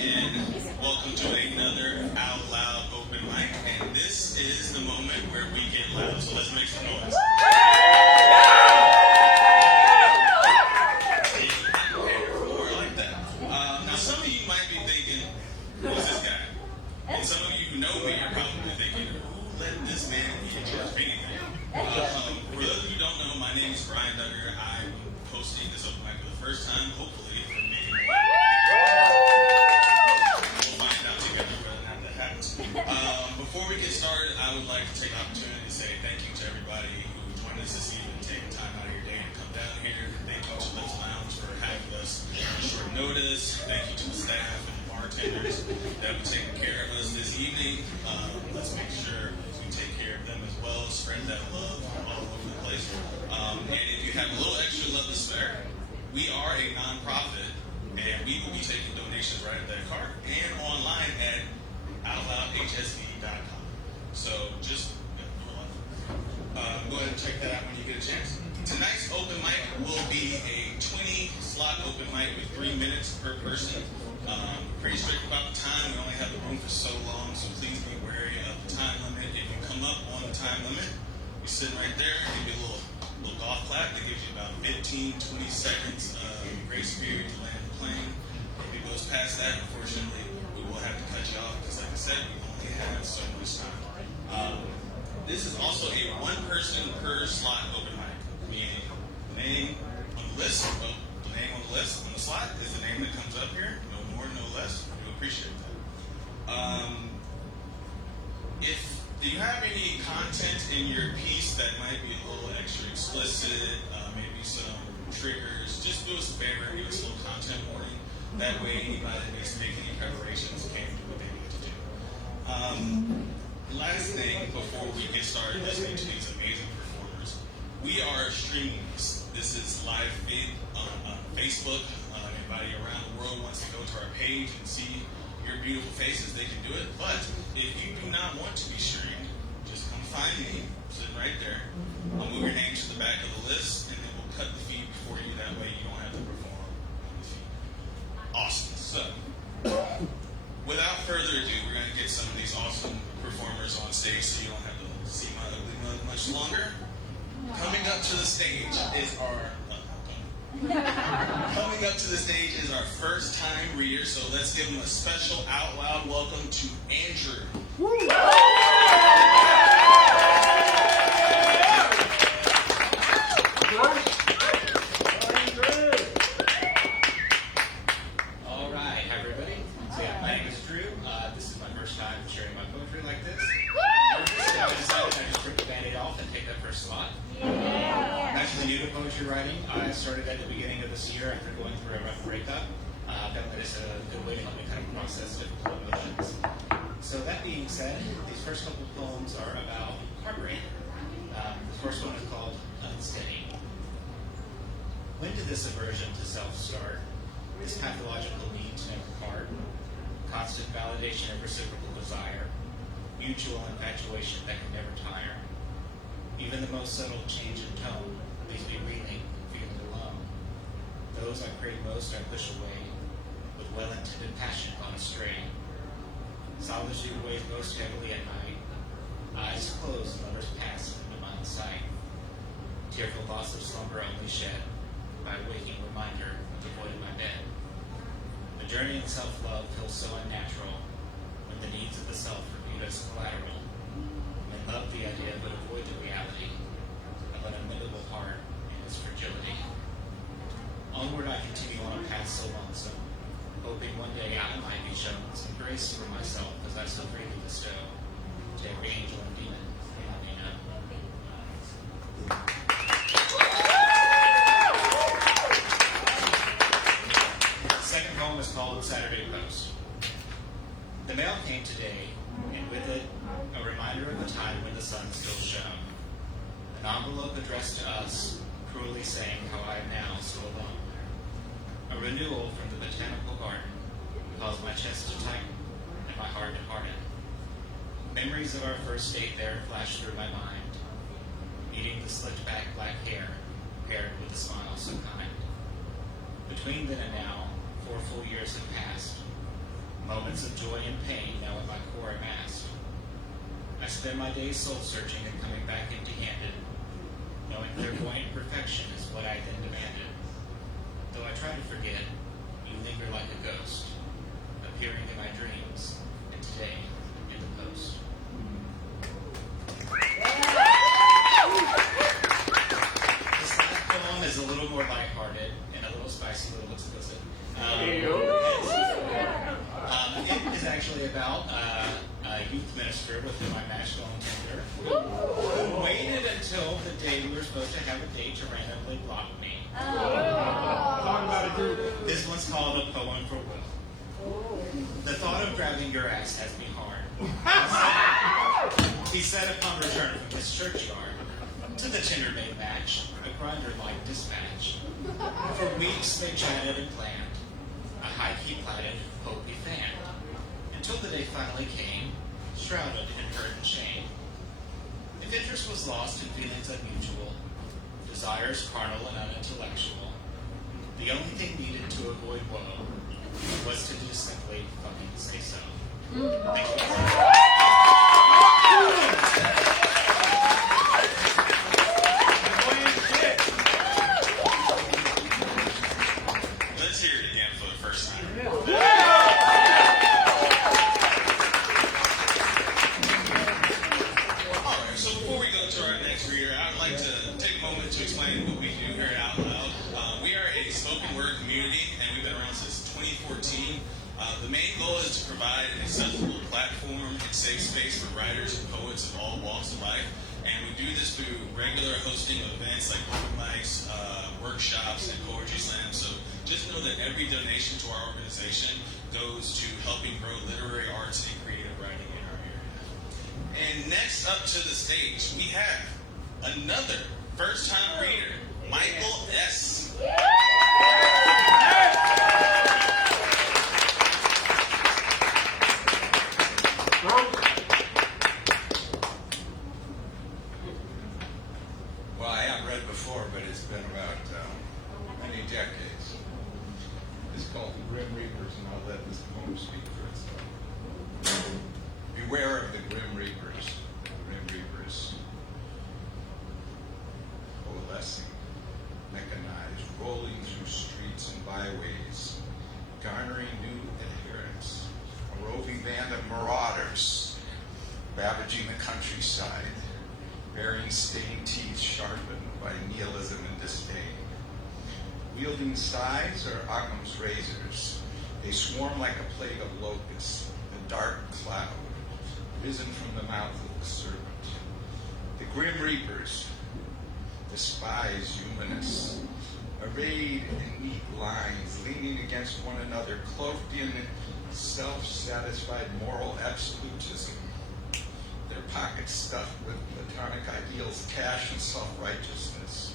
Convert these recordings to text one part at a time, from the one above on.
And welcome to another Out Loud Open Mic. And this is the moment where we get loud, so let's make some noise. More like that. Now, some of you might be thinking, who's this guy? And some of you who know me are probably thinking, who let this man get just anything? For those of you who don't know, my name is Brian Duggar. I'm hosting this open mic for the first time, hopefully, for me. Before we get started, I would like to take the opportunity to say thank you to everybody who joined us this evening, taking time out of your day to come down here. Thank you to Lips Lounge for having us on short notice. Thank you to the staff and the bartenders that have taken care of us this evening. Let's make sure we take care of them as well. Spread that love all over the place. And if you have a little extra love to spare, we are a non-profit, and we will be taking donations right at that card and online at outloudhsd.com. So just go ahead and check that out when you get a chance. Tonight's open mic will be a 20-slot open mic with 3 minutes per person. Pretty strict about the time. We only have the room for so long, so please be wary of the time limit. If you come up on the time limit, you're sitting right there, give you a little golf clap that gives you about 15, 20 seconds of grace period to land the plane. If it goes past that, unfortunately, we will have to cut you off because, like I said, we only have so much time. This is also a one-person per slot open mic, meaning the name on the list, well, the name on the list on the slot is the name that comes up here, no more, no less. We appreciate that. If you have any content in your piece that might be a little extra explicit, maybe some triggers, just do us a favor, give us a little content warning. That way, anybody that needs to make any preparations can do what they need to do. Last thing before we get started listening to these amazing performers, we are streaming this. This is live feed on Facebook. Anybody around the world wants to go to our page and see your beautiful faces, they can do it. But if you do not want to be streamed, just come find me, sitting right there. I'll move your name to the back of the list, and then we'll cut the feed for you. That way you don't have to perform on the feed. Awesome. So, without further ado, we're going to get some of these awesome performers on stage so you don't have to see my ugly mug much longer. Coming up to the stage is our first time reader, so let's give him a special out loud welcome to Andrew. Writing. I started at the beginning of this year after going through a rough breakup. I found that it's a good way to help me kind of process difficult emotions. So that being said, these first couple of poems are about heartbreak. The first one is called Unsteady. When did this aversion to self start? This pathological need to never part? Constant validation of reciprocal desire? Mutual infatuation that can never tire? Even the most subtle change in tone leaves me reeling, feeling alone. Those I crave most I push away, with well-intended passion gone astray. Solitude weighs most heavily at night. Eyes closed, lovers pass into mind's sight. Tearful thoughts of slumber only shed by waking reminder of the void in my bed. The journey in self-love feels so unnatural when the needs of the self are viewed as collateral. When love the idea but avoid the reality of an unlimitable heart and its fragility. Onward I continue on a path so lonesome, hoping one day I might be shown some grace for myself as I so freely bestow to every angel and demon I may know. The second poem is called Saturday Post. The mail came today, and with it a reminder of the time when the sun still shone. An envelope addressed to us, cruelly saying how I am now so alone. A renewal from the botanical garden caused my chest to tighten and my heart to harden. Memories of our first date there flashed through my mind, meeting the slicked back black hair paired with a smile so kind. Between then and now, 4 full years have passed. Moments of joy and pain now at my core are masked. I spend my days soul-searching and coming back empty-handed, knowing clairvoyant perfection is what I then demanded. Though I try to forget, you linger like a ghost, appearing in my dreams, and today in the post. This last poem is a little more lighthearted and a little spicy, a little explicit. It is actually about a youth minister with whom I matched on Tinder who waited until the day we were supposed to have a date to randomly block me. This one's called A Poem for Will. The thought of grabbing your ass has me hard. He said upon return from his churchyard, to the Tinder-made match, a grinder-like dispatch. For weeks they chatted and planned, a high-key platted, hope he fanned, until the day finally came, shrouded in hurt and shame. If interest was lost and feelings unmutual, desires carnal and unintellectual, the only thing needed to avoid woe was to just simply fucking say so. Thank you. Let's hear it again for the first time. Alright, so before we go to our next reader, I'd like to take a moment to explain what we do here at Out Loud. We are a spoken word community, and we've been around since 2014. The main goal is to provide an accessible platform and safe space for writers and poets of all walks of life. And we do this through regular hosting of events like open mics, workshops, and poetry slams. So just know that every donation to our organization goes to helping grow literary arts and creative writing in our area. And next up to the stage, we have another first-time reader, Michael S. Well, I have read before, but it's been about many decades. It's called The Grim Reapers, and I'll let this poem speak for itself. Beware of the Grim Reapers. The Grim Reapers, coalescing, mechanized, rolling through streets and byways, garnering new adherents. A roving band of marauders, ravaging the countryside, bearing stained teeth sharpened by nihilism and disdain. Wielding scythes or Occam's razors, they swarm like a plague of locusts, a dark cloud, risen from the mouth of the serpent. The Grim Reapers, the spies, humanists, arrayed in neat lines, leaning against one another, cloaked in self-satisfied moral absolutism. Their pockets stuffed with platonic ideals, cash, and self-righteousness.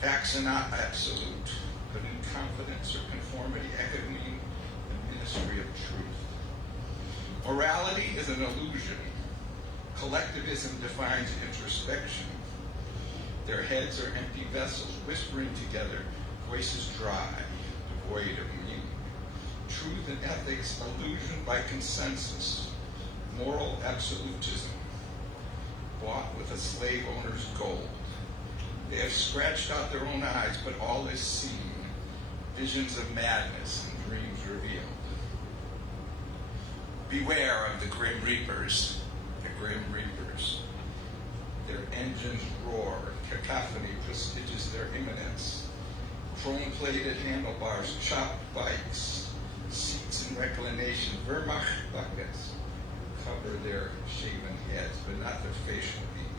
Facts are not absolute, but in confidence or conformity, echoing the ministry of truth. Morality is an illusion. Collectivism defines introspection. Their heads are empty vessels, whispering together, voices dry, devoid of meaning. Truth and ethics illusion by consensus. Moral absolutism, bought with a slave owner's gold. They have scratched out their own eyes, but all is seen, visions of madness and dreams revealed. Beware of the Grim Reapers, the Grim Reapers. Their engines roar, cacophony prestiges their imminence. Chrome-plated handlebars, chopped bikes, seats in reclination, Wehrmacht buckets cover their shaven heads, but not their facial beat.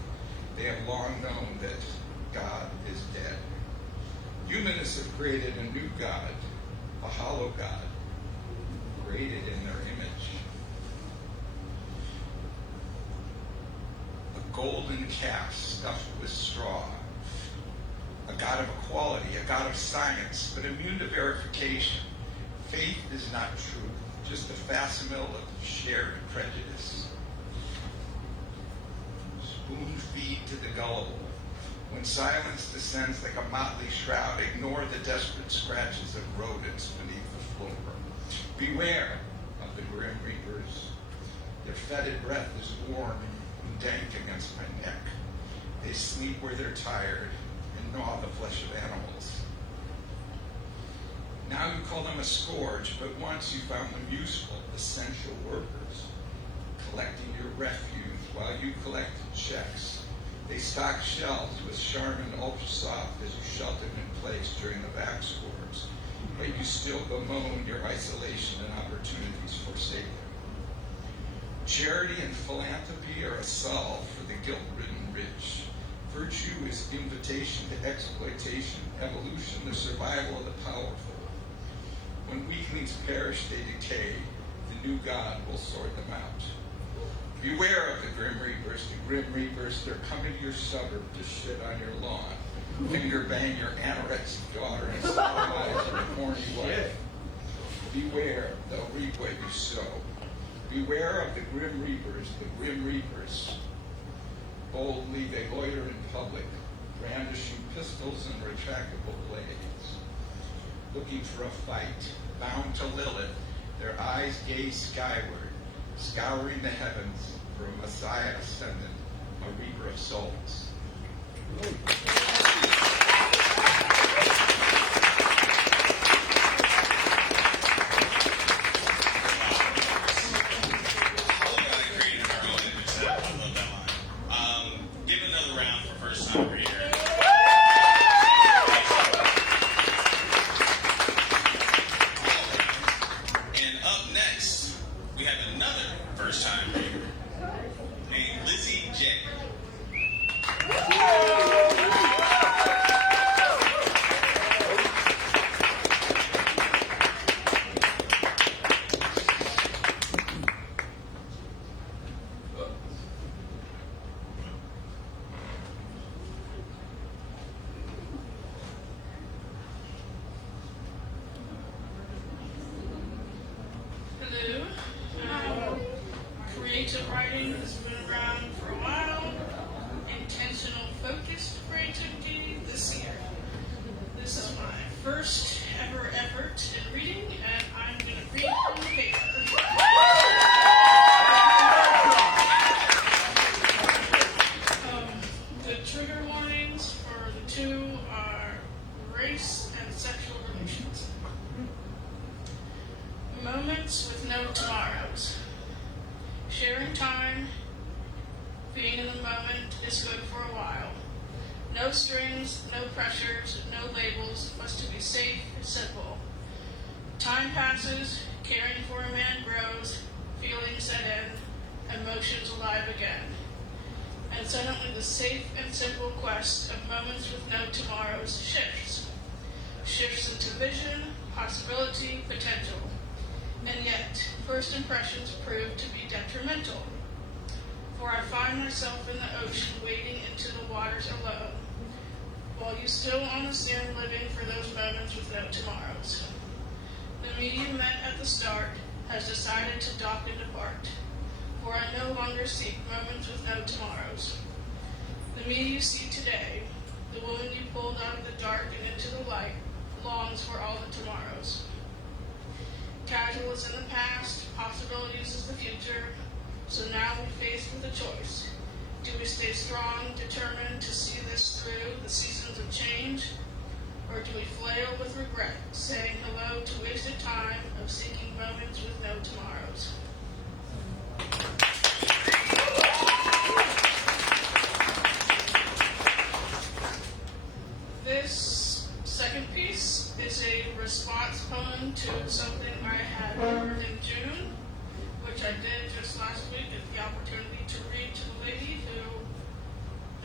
They have long known that God is dead. Humanists have created a new God, a hollow God, created in their image. A golden calf stuffed with straw, a God of equality, a God of science, but immune to verification. Faith is not truth, just a facsimile of shared prejudice. Spoon feed to the gullible. When silence descends like a motley shroud, ignore the desperate scratches of rodents beneath the floor. Beware the Grim Reapers. Their fetid breath is warm and dank against my neck. They sleep where they're tired and gnaw the flesh of animals. Now you call them a scourge, but once you found them useful, essential workers, collecting your refuse while you collected checks. They stock shelves with Charmin Ultra Soft as you sheltered in place during the back scores, but you still bemoan your isolation and opportunities forsaken. Charity and philanthropy are a salve for the guilt-ridden rich. Virtue is invitation to exploitation, evolution, the survival of the powerful. When weaklings perish, they decay. The new God will sort them out. Beware of the Grim Reapers. The Grim Reapers, they're coming to your suburb to shit on your lawn, finger bang your anorexic daughter, and sodomize your horny wife. Beware, they'll reap what you sow. Beware of the Grim Reapers, the Grim Reapers. Boldly they loiter in public, brandishing pistols and retractable blades. Looking for a fight, bound to Lilith, their eyes gaze skyward, scouring the heavens for a Messiah ascendant, a reaper of souls. Give another round for first time reader. And up next, we have another first time reader named Lizzie J. Hello. Creative writing has been around for a while. Intentional focused creativity this year. This is my first ever effort in reading, and I'm going to read from the paper. The trigger warnings for the two are race and sexual relations. Moments with no tomorrows. Sharing time, being in the moment is good for a while. No strings, no pressures, no labels, must to be safe, simple. Time passes, caring for a man grows, feelings set in, emotions alive again. And suddenly the safe and simple quest of moments with no tomorrows shifts. Shifts into vision, possibility, potential. And yet, first impressions prove to be detrimental. For I find myself in the ocean wading into the waters alone, while you still on the sand living for those moments with no tomorrows. The me you met at the start has decided to dock and depart, for I no longer seek moments with no tomorrows. The me you see today, the woman you pulled out of the dark and into the light, longs for all the tomorrows. Casual is in the past, possibilities is the future, so now we're faced with a choice. Do we stay strong, determined to see this through the seasons of change, or do we flail with regret, saying hello to wasted time of seeking moments with no tomorrows? This second piece is a response poem to something I had learned in June, which I did just last week at the opportunity to read to the lady who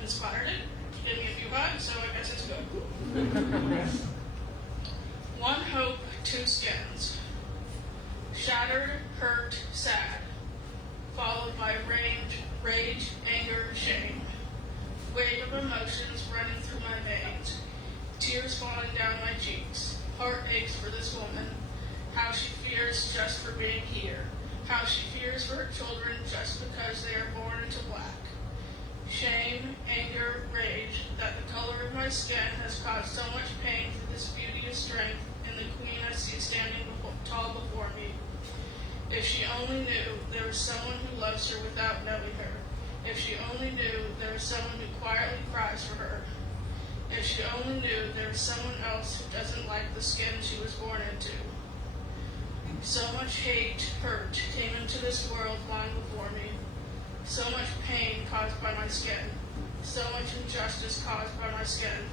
inspired it. She gave me a few hugs, so I guess it's good. One hope, two skins. Shattered, hurt, sad. Followed by rage, anger, shame. Wave of emotions running through my veins. Tears falling down my cheeks. Heart aches for this woman. How she fears just for being here. How she fears for her children just because they are born into black. Shame, anger, rage, that the color of my skin has caused so much pain for this beauty of strength in the queen I see standing tall before me. If she only knew there was someone who loves her without knowing her. If she only knew there was someone who quietly cries for her. If she only knew there was someone else who doesn't like the skin she was born into. So much hate, hurt came into this world long before me. So much pain caused by my skin. So much injustice caused by my skin.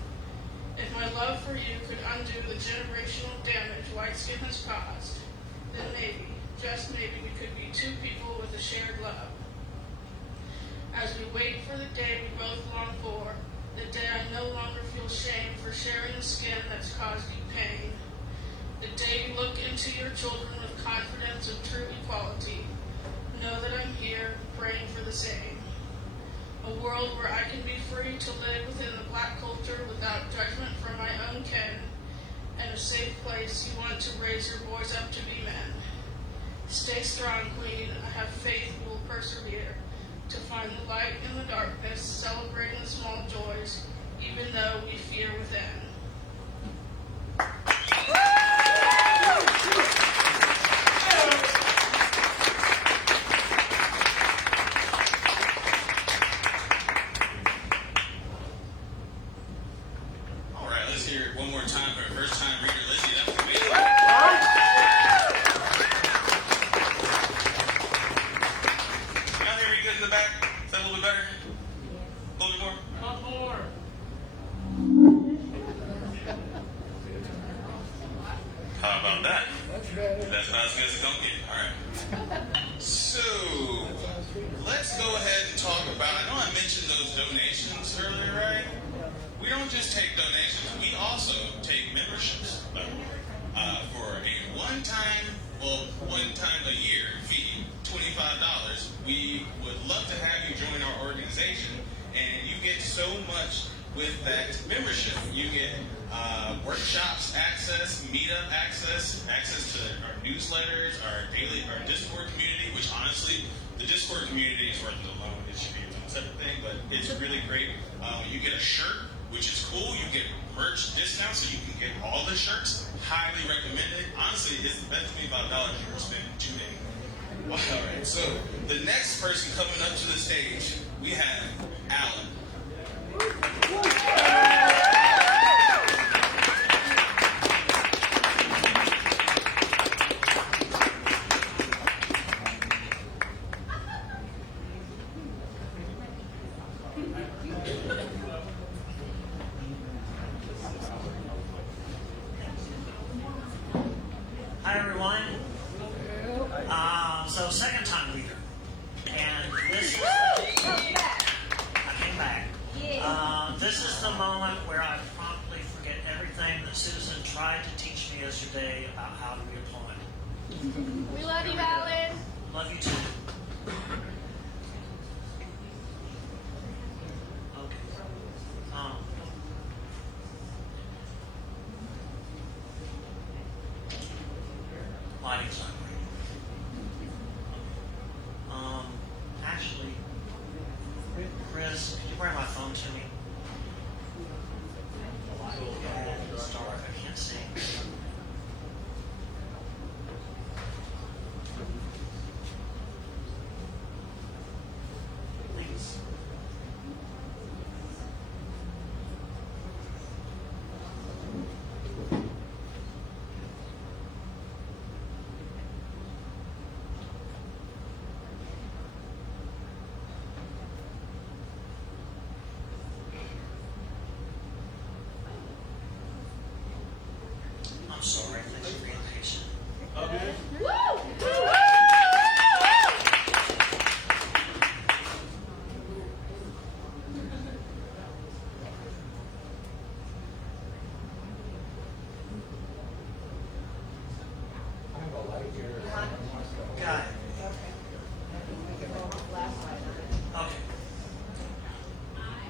If my love for you could undo the generational damage white skin has caused, then maybe, just maybe, we could be two people with a shared love. As we wait for the day we both long for, the day I no longer feel shame for sharing the skin that's caused you pain, the day you look into your children with confidence of true equality, know that I'm here praying for the same. A world where I can be free to live within the Black culture without judgment from my own kin, and a safe place you want to raise your boys up to be men. Stay strong, Queen. I have faith you will persevere to find the light in the darkness, celebrating the small joys, even though we fear within. All right, let's hear it one more time for our first time reader, Lizzie. That was amazing. Y'all hear me good in the back? Is that a little bit better? A little bit more? How about that? That's about as good as it's gonna get. All right. So let's go ahead and talk about. I know I mentioned those donations earlier, right? We don't just take donations. We also take memberships for a one time a year fee, $25. We would love to have you join our organization, and you get so much with that membership. You get workshops access, meetup access to our newsletters, our Discord community, which honestly, the Discord community is worth it alone. It should be its own separate thing, but it's really great. You get a shirt, which is cool. You get merch discount, so you can get all the shirts. Highly recommended. Honestly, it's the best $25 you will spend in 2 days. All right, so the next person coming up to the stage, we have Alan. Hi everyone. So second time leader, and this is I came back. This is the moment where I promptly forget everything that Susan tried to teach me yesterday about how to be a poet. We love you, Alan. Love you too. Okay. Lighting's not great. Actually, Chris, could you bring my phone to me? It's dark, I can't see. Thanks. I'm sorry, thanks for being patient. Got it. Okay.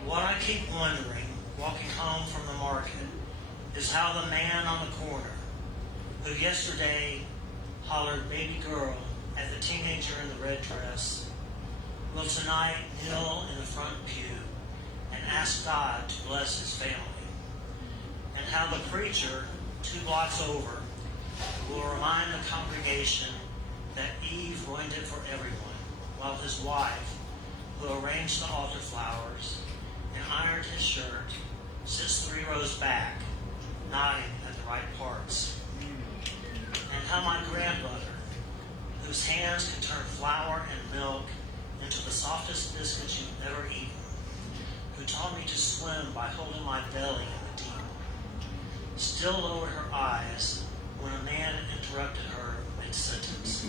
What I keep wondering, walking home from the market, is how the man on the corner, who yesterday hollered baby girl at the teenager in the red dress, will tonight kneel in the front pew and ask God to bless his family. And how the preacher, 2 blocks over, will remind the congregation that Eve ruined it for everyone, while his wife, who arranged the altar flowers and ironed his shirt, sits 3 rows back, nodding at the right parts. And how my grandmother, whose hands can turn flour and milk into the softest biscuits you've ever eaten, who taught me to swim by holding my belly in the deep, still lowered her eyes when a man interrupted her mid-sentence.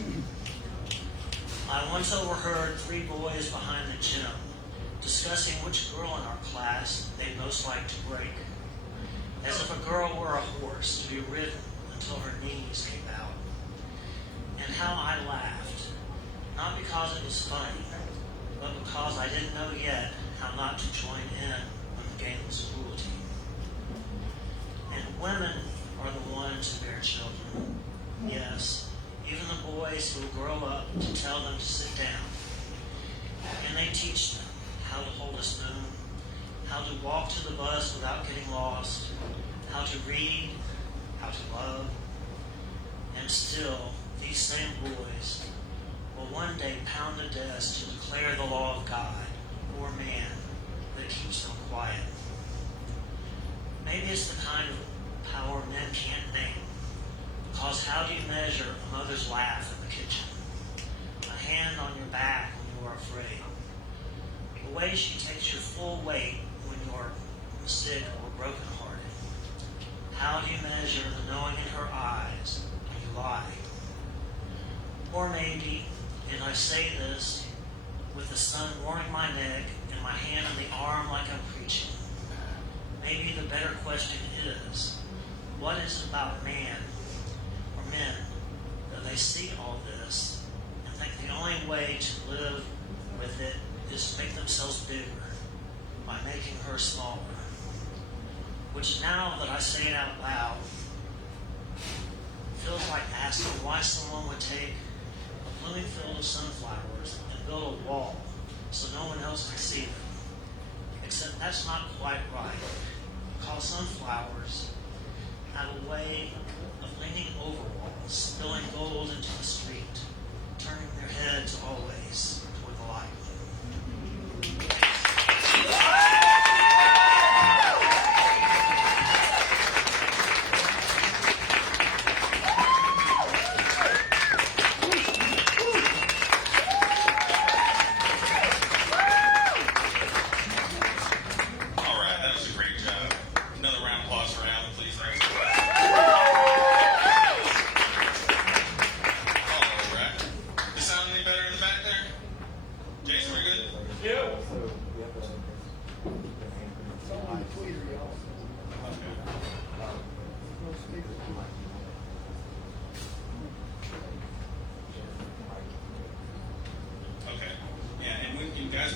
I once overheard 3 boys behind the gym discussing which girl in our class they'd most like to break, as if a girl were a horse to be ridden until her knees gave out. And how I laughed, not because it was funny, but because I didn't know yet how not to join in when the game was cruelty. And women are the ones who bear children. Yes, even the boys who will grow up to tell them to sit down. And they teach them how to hold a spoon, how to walk to the bus without getting lost, how to read, how to love. And still, these same boys will one day pound the desk to declare the law of God or man that keeps them quiet. Maybe it's the kind of power men can't name. Because how do you measure a mother's laugh in the kitchen? A hand on your back when you are afraid. The way she takes your full weight when you are sick or brokenhearted. How do you measure the knowing in her eyes when you lie? Or maybe, and I say this with the sun warming my neck and my hand on the arm like I'm preaching, maybe the better question is, what is it about man or men that they see all this and think the only way to live with it is to make themselves bigger by making her smaller? Which now that I say it out loud, feels like asking why someone would take a blooming field of sunflowers and build a wall so no one else can see them. Except that's not quite right. Because sunflowers have a way of leaning over walls, spilling gold into the street, turning their heads always toward the light.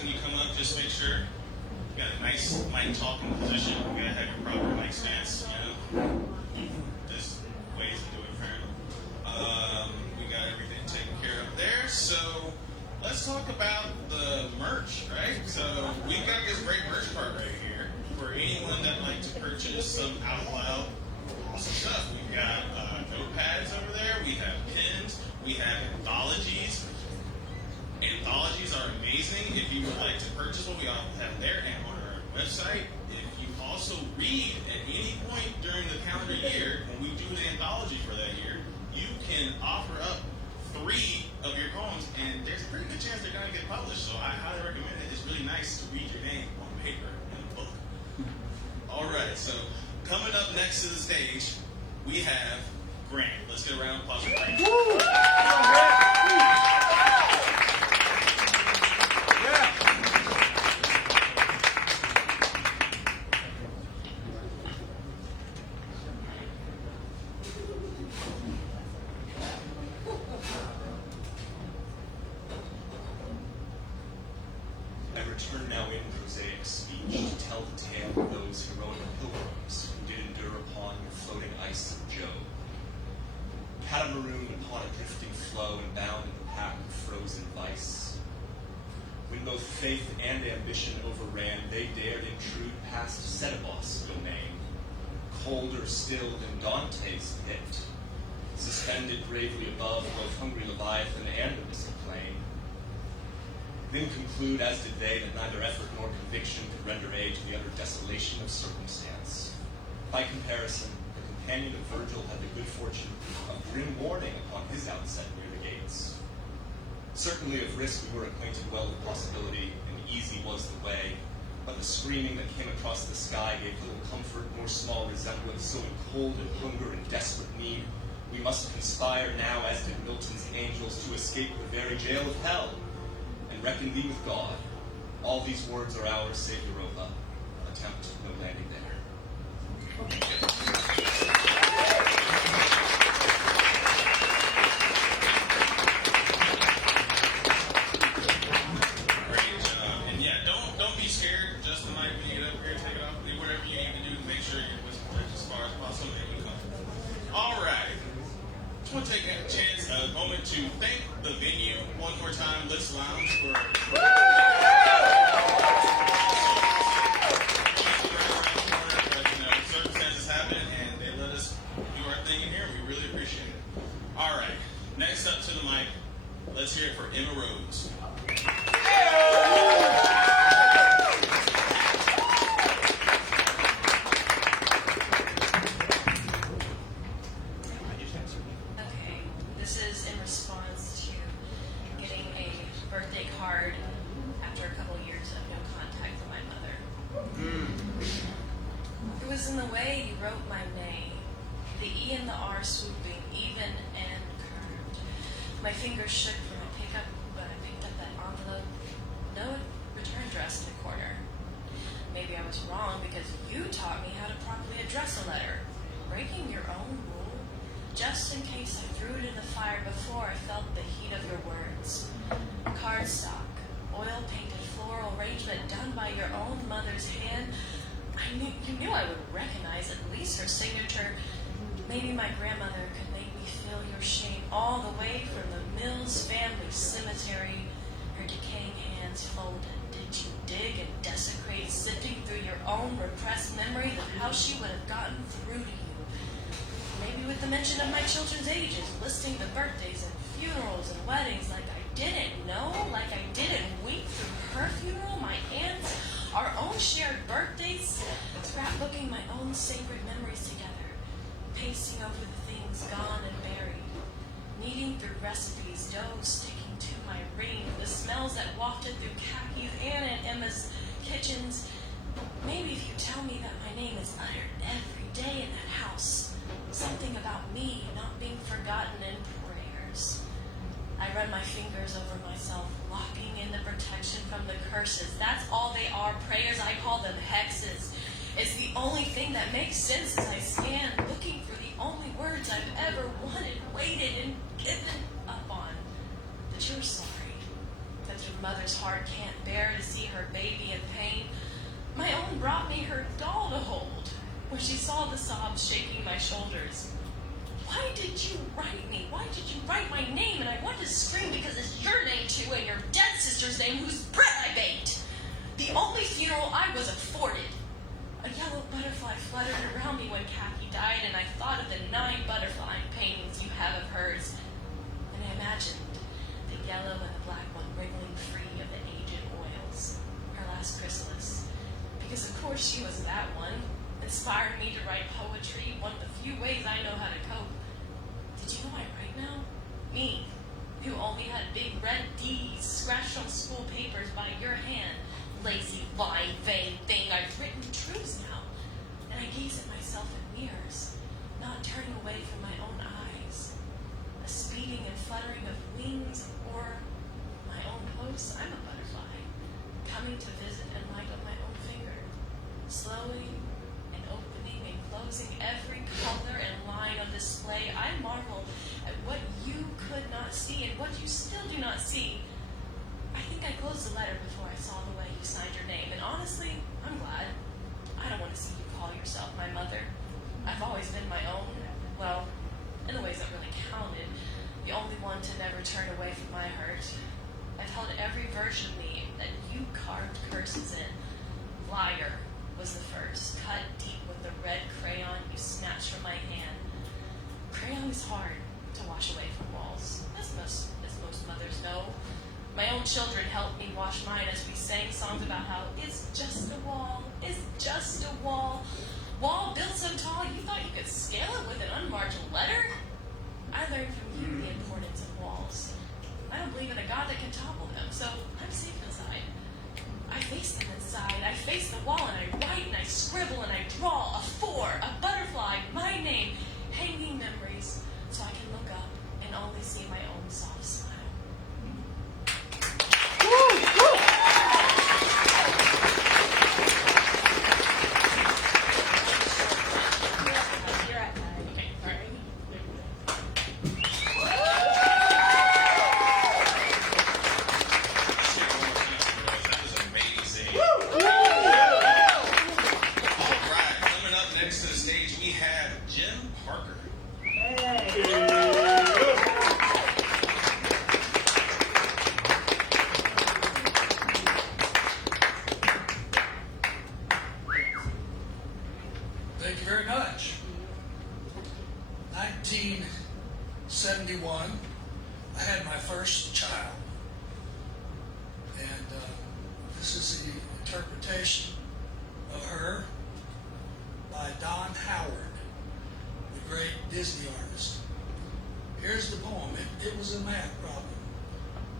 When you come up, just make sure you got a nice mic talking position. You gotta have your proper mic stance, There's ways to do it apparently. We got everything taken care of there. So let's talk about the merch, right? So we've got this great merch part right here for anyone that like to purchase some out loud awesome stuff. We've got notepads over there. We have pins. We have anthologies. Anthologies are amazing. If you would like to purchase what we all have there and on our website, if you also read at any point during the calendar year, when we do the anthology for that year, you can offer up 3 of your poems, and there's a pretty good chance they're going to get published. So I highly recommend it. It's really nice to read your name on paper in a book. All right, so coming up next to the stage, we have Grant. Let's get a round of applause for Grant. Return now in prosaic speech to tell the tale of those heroic pilgrims who did endure upon your floating ice of Jove. Catamaroon upon a drifting flow and bound in the path of frozen vice. When both faith and ambition overran, they dared intrude past Setebos' domain, colder still than Dante's pit, suspended bravely above both hungry Leviathan and Abyssal then conclude, as did they, that neither effort nor conviction could render aid to the utter desolation of circumstance. By comparison, the companion of Virgil had the good fortune of grim warning upon his outset near the gates. Certainly of risk we were acquainted well with possibility, and easy was the way, but the screaming that came across the sky gave little comfort nor small resemblance, so in cold and hunger and desperate need, we must conspire now, as did Milton's angels, to escape the very jail of hell, and reckon thee with God. All these words are ours, save Europa. Attempt no landing there. Great job. And yeah, don't be scared. Justin might when you get up here, take it off, do whatever you need to do to make sure you're as far as possible and you come. All right. Just want to take a moment to thank the venue one more time, Lips Lounge, for circumstances happen and they let us do our thing in here. We really appreciate it. All right. Next up to the mic, let's hear it for Emma Rhodes. Okay, this is in response to getting a birthday card after a couple years of no contact from my mother. It was in the way you wrote my name, the E and the R swooping, even and curved. My fingers shook when I picked up that envelope. No return address in the corner. Maybe I was wrong because you taught me how to properly address a letter. Breaking your own rule, just in case I threw it in the fire before I felt the heat of your words. Cardstock, oil-painted floral arrangement done by your own mother's hand. You knew I would recognize at least her signature. Maybe my grandmother could make me feel your shame all the way from the Mills family cemetery. Her decaying hands folded. Did you dig and desecrate, sifting through your own repressed memory of how she would have gotten through to you? Maybe with the mention of my children's ages, listing the birthdays and funerals and weddings like I didn't know, like I didn't weep through her funeral, my aunt's, our own shared birthdays, scrapbooking my own sacred memories together, pacing over the things gone and buried, kneading through recipes, dough sticking to my ring, the smells that wafted through Kaki's and Aunt Emma's kitchens. Maybe if you tell me that my name is uttered every day in that house, something about me not being forgotten in prayers. I run my fingers over myself, locking in the protection from the curses. That's all they are, prayers. I call them hexes. It's the only thing that makes sense as I stand, looking for the only words I've ever wanted, waited, and given up on. That you're sorry, that your mother's heart can't bear to see her baby in pain. My own brought me her doll to hold, where she saw the sobs shaking my shoulders. Why did you write me? Why did you write my name? And I wanted to scream because it's your name too, and your dead sister's name, whose bread I baked. The only funeral I was afforded. A yellow butterfly fluttered around me when Kathy died, and I thought of the 9 butterfly paintings you have of hers. And I imagined the yellow and the black one wriggling free of the aged oils, her last chrysalis. Because of course she was that one, inspired me to write poetry, one of the few ways I know how to cope. Did you know I write now? Me, who only had big red D's scratched on school papers by your hand. Lazy, lying, vain thing, I've written truths now. And I gaze at myself in mirrors, not turning away from my own eyes. A speeding and fluttering of wings, or my own close, I'm a butterfly, coming to visit and light on my own finger, slowly and opening and closing every color and line on display. I marvel at what you could not see and what you still do not see. I think I closed the letter before I saw the way you signed your name, and honestly, I'm glad. I don't want to see you call yourself my mother. I've always been my own, well, in the ways that really counted, the only one to never turn away from my hurt. I've held every version of me that you carved curses in. Liar was the first, cut deep with the red crayon you snatched from my hand. Crayon is hard to wash away from walls, as most mothers know. My own children helped me wash mine as we sang songs about how it's just a wall, it's just a wall. Wall built so tall you thought you could scale it with an unmarked letter? I learned from you the importance of walls. I don't believe in a God that can topple them, so I'm safe inside. I face them inside. I face the wall and I write and I scribble and I draw a 4, a butterfly, my name, hanging memories, so I can look up and only see my own soft smile. You're at 9. Okay, all right. That was amazing. All right, coming up next to the stage, we have Jim Parker. Thank you very much. 1971, I had my first child. And this is the interpretation of her by Don Howard, the great Disney artist. Here's the poem. It was a math problem.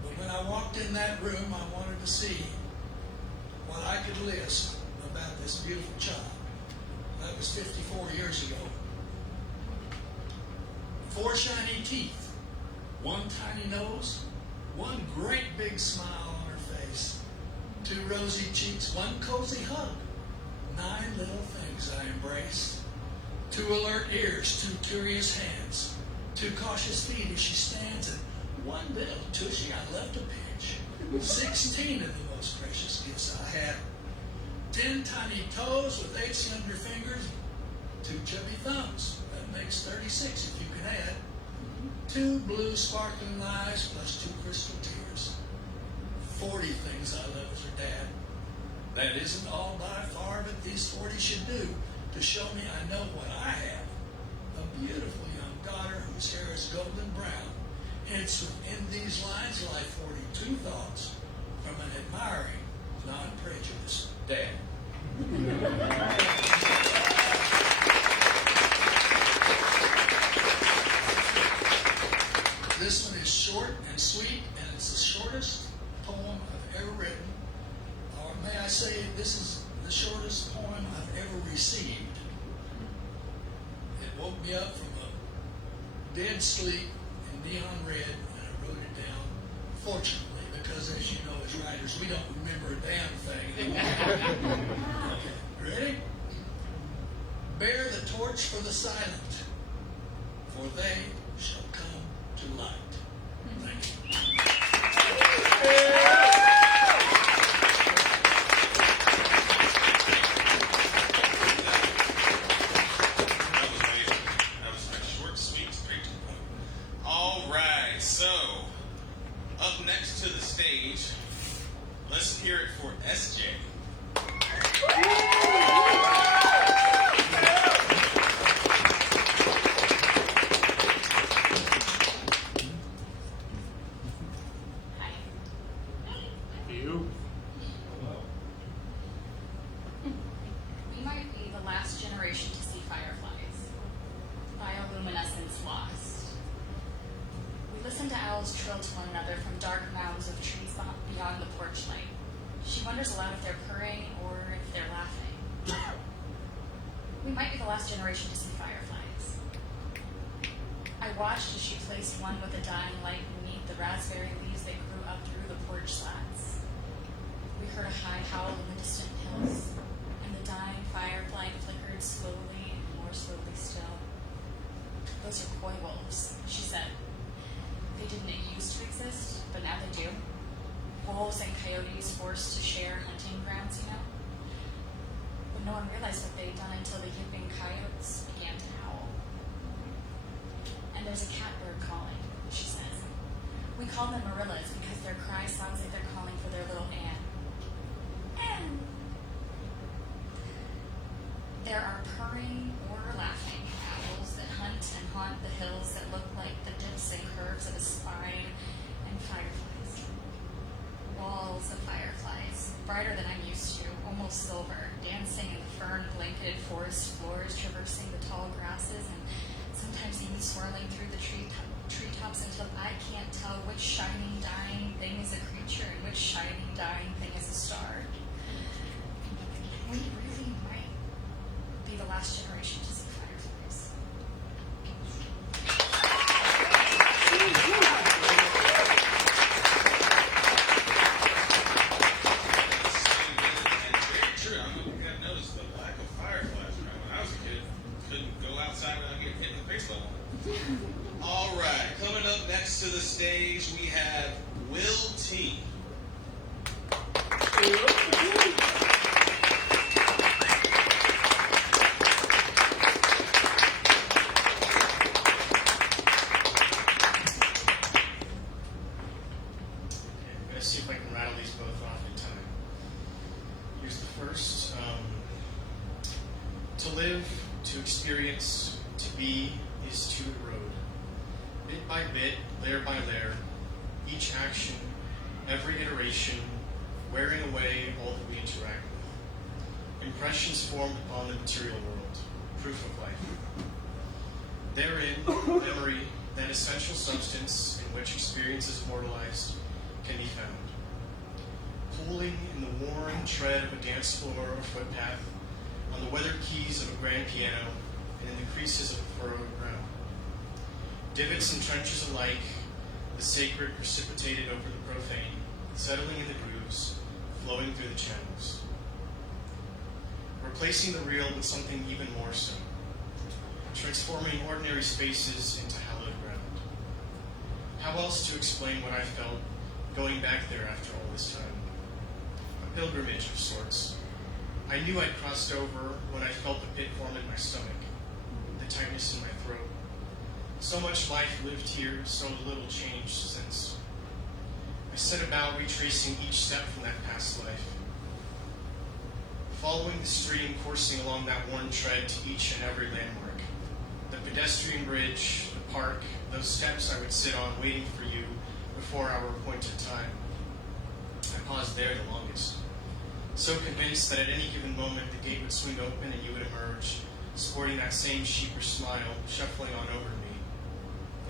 But when I walked in that room, I wanted to see what I could list about this beautiful child. That was 54 years ago. 4 shiny teeth, 1 tiny nose, 1 great big smile on her face, 2 rosy cheeks, 1 cozy hug, 9 little things I embraced, 2 alert ears, 2 curious hands, 2 cautious feet as she stands, and 1 bit of tushy I left to pinch. 16 of the most precious gifts I had. 10 tiny toes with 8 slender fingers, 2 chubby thumbs. That makes 36 if you can add. 2 blue sparkling eyes plus 2 crystal tears. 40 things I love as her dad. That isn't all by far, but these 40 should do to show me I know what I have. A beautiful young daughter whose hair is golden brown. Hence, within these lines lie 42 thoughts from an admiring, non-prejudiced dad. This one is short and sweet, and it's the shortest poem I've ever written. Or may I say, this is the shortest poem I've ever received. It woke me up from a dead sleep in neon red, and I wrote it down. Fortunately, because as you know, as writers, we don't remember a damn thing. Okay, ready? Bear the torch for the silent, for they shall come to light. Thank you. That was amazing. That was like short, sweet, straight to the point. All right, so up next to the stage, let's hear it for SJ. We might be the last generation to see fireflies. Bioluminescence lost. We listen to owls trill to one another from dark mounds of trees beyond the porch light. She wonders aloud if they're purring or if they're laughing. We might be the last generation to see fireflies. I watched as she placed one with a dying light beneath the raspberry leaves that grew up through the porch slats. We heard a high howl in the distant hills, and the dying firefly flickered slowly and more slowly still. Those are koi wolves, she said. They didn't used to exist, but now they do. Wolves and coyotes forced to share hunting grounds, you know? But no one realized what they'd done until the yipping coyotes began to howl. And there's a catbird calling, she says. We call them marillas because their cry sounds like they're calling for their little Anne. Anne! There are purring or laughing owls that hunt and haunt the hills that look like the dips and curves of a spine, and fireflies. brighter than I'm used to, almost silver, dancing in the fern-blanketed forest floors, traversing the tall grasses, and sometimes even swirling through the treetops until I can't tell which shining, dying thing is a creature and which shining, dying thing is a star. We really might be the last generation to see fireflies. And very true. I don't know if you guys noticed the lack of fireflies. When I was a kid, couldn't go outside without getting hit in the face by one. All right, coming up next to the stage, we have Will T. I'm going to see if I can rattle these both off in time. Here's the first. To live, to experience, to be is to erode. Bit by bit, layer by layer, each action, every iteration, wearing away all that we interact with. Impressions formed upon the material world, proof of life. Therein, memory, that essential substance in which experience is immortalized, can be found. Pooling in the worn tread of a dance floor or footpath, on the weathered keys of a grand piano, and in the creases of a furrowed ground. Divots and trenches alike, the sacred precipitated over the profane, settling in the grooves, flowing through the channels. Replacing the real with something even more so, transforming ordinary spaces into hallowed ground. How else to explain what I felt going back there after all this time? A pilgrimage of sorts. I knew I'd crossed over when I felt the pit form in my stomach, the tightness in my throat. So much life lived here, so little changed since. I set about retracing each step from that past life. Following the stream coursing along that worn tread to each and every landmark. The pedestrian bridge, the park, those steps I would sit on waiting for you before our appointed time. I paused there the longest. So convinced that at any given moment the gate would swing open and you would emerge, sporting that same sheepish smile, shuffling on over me.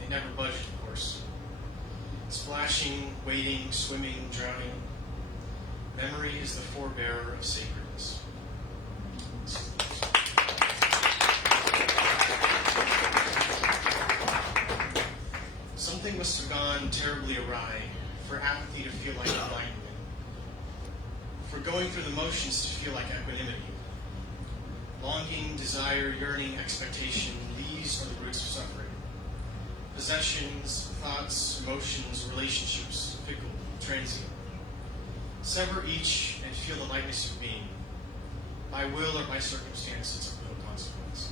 It never budged, of course. Splashing, wading, swimming, drowning. Memory is the forebearer of sacredness. Something must have gone terribly awry for apathy to feel like enlightenment. For going through the motions to feel like equanimity. Longing, desire, yearning, expectation, these are the roots of suffering. Possessions, thoughts, emotions, relationships, fickle, transient. Sever each and feel the lightness of being. By will or by circumstance, it's of little consequence.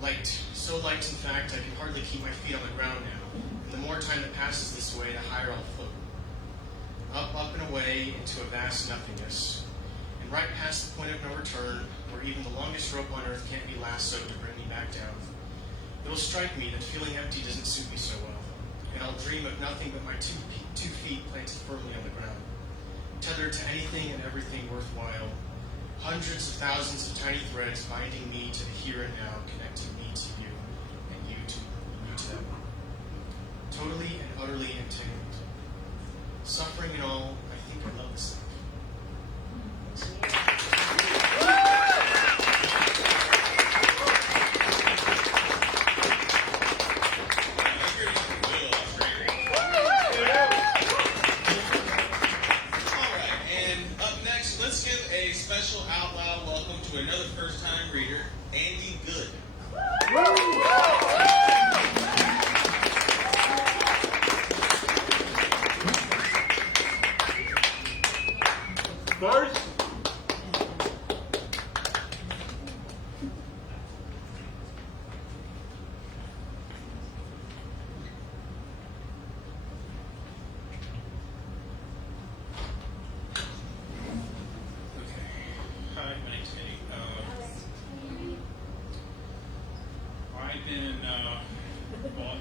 Light, so light in fact I can hardly keep my feet on the ground now. And the more time that passes this way, the higher I'll float. Up and away into a vast nothingness, and right past the point of no return, where even the longest rope on earth can't be lassoed to bring me back down. It will strike me that feeling empty doesn't suit me so well, and I'll dream of nothing but my two feet planted firmly on the ground, tethered to anything and everything worthwhile, hundreds of thousands of tiny threads binding me to the here and now, connecting me to you, and you to them. Totally and utterly entangled. Suffering and all, I think I love this life. Alright, and up next, let's give a special out loud welcome to another first-time reader, Andy Good. First, Hi, my name's Eddie. I've been, well,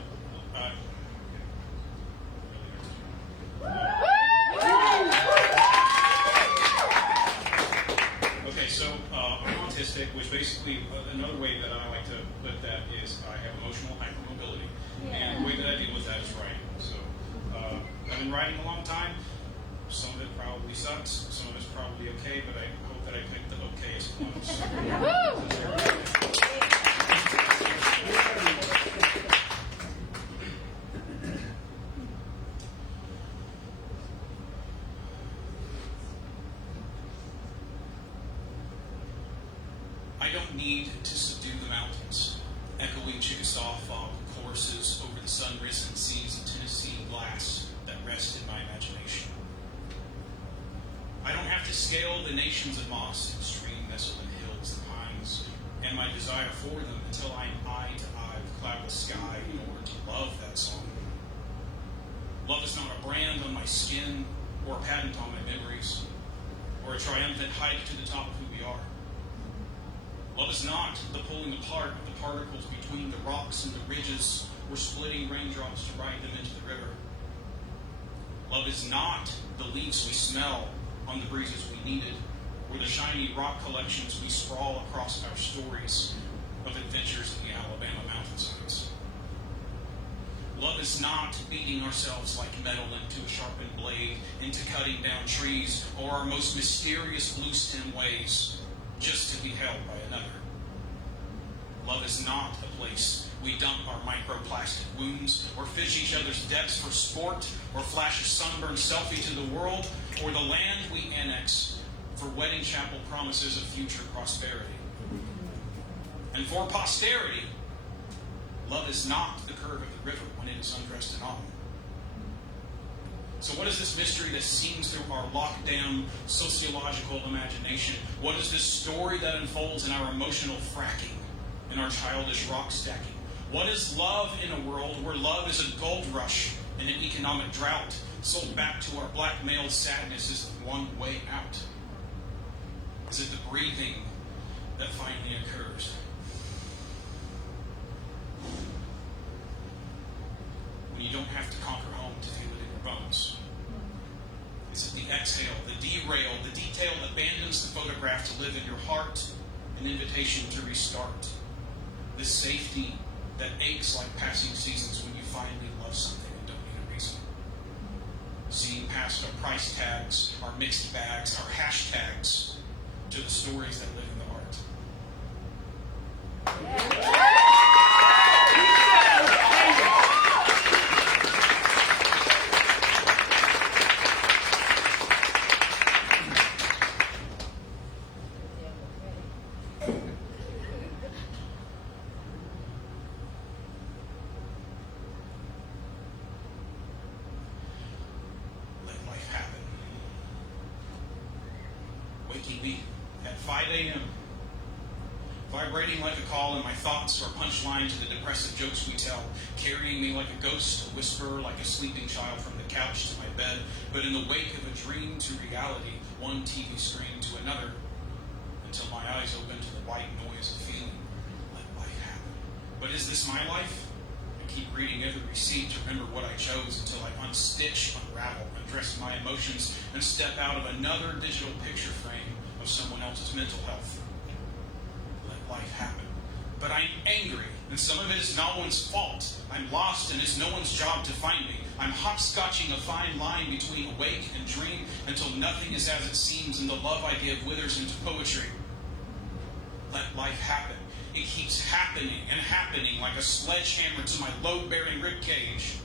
basically, another way that I like to put that is I have emotional hypermobility. And the way that I deal with that is writing. So I've been writing a long time. Some of it probably sucks. Some of it's probably okay, but I hope that I picked the okayest ones. I don't need to subdue the mountains, echoing Chickasaw fog choruses over the sun-risen seas of Tennessee glass that rest in my imagination. I don't have to scale the nations of moss and stream nestled in hills and pines, and my desire for them until I am eye to eye with cloudless sky in order to love that song. Love is not a brand on my skin, or a patent on my memories, or a triumphant hike to the top of who we are. Love is not the pulling apart of the particles between the rocks and the ridges, or splitting raindrops to ride them into the river. Love is not the leaves we smell on the breezes we needed, or the shiny rock collections we sprawl across our stories of adventures in the Alabama mountainsides. Love is not beating ourselves like metal into a sharpened blade, into cutting down trees, or our most mysterious blue stem ways, just to be held by another. Love is not a place we dump our microplastic wounds, or fish each other's depths for sport, or flash a sunburned selfie to the world, or the land we annex for wedding chapel promises of future prosperity. And for posterity, love is not the curve of the river when it is undressed and on. So what is this mystery that seems through our lockdown sociological imagination? What is this story that unfolds in our emotional fracking, in our childish rock stacking? What is love in a world where love is a gold rush and an economic drought, sold back to our blackmailed sadness is the one way out? Is it the breathing that finally occurs? When you don't have to conquer home to feel it in your bones? Is it the exhale, the derail, the detail that abandons the photograph to live in your heart, an invitation to restart? The safety that aches like passing seasons when you finally love something and don't need a reason? Seeing past our price tags, our mixed bags, our hashtags, to the stories that live in the art. Let life happen. Waking me at 5 a.m., vibrating like a call in my thoughts or punchline to the depressive jokes we tell, carrying me like a ghost, a whisper like a sleeping child from the couch to my bed, but in the wake of a dream to reality, one TV screen to another, until my eyes open to the white noise of feeling. Let life happen. But is this my life? I keep reading every receipt to remember what I chose until I unstitch, unravel, undress my emotions, and step out of another digital picture frame of someone else's mental health. Let life happen. But I'm angry, and some of it is no one's fault. I'm lost, and it's no one's job to find me. I'm hopscotching a fine line between awake and dream until nothing is as it seems, and the love I give withers into poetry. Let life happen. It keeps happening and happening like a sledgehammer to my load-bearing ribcage,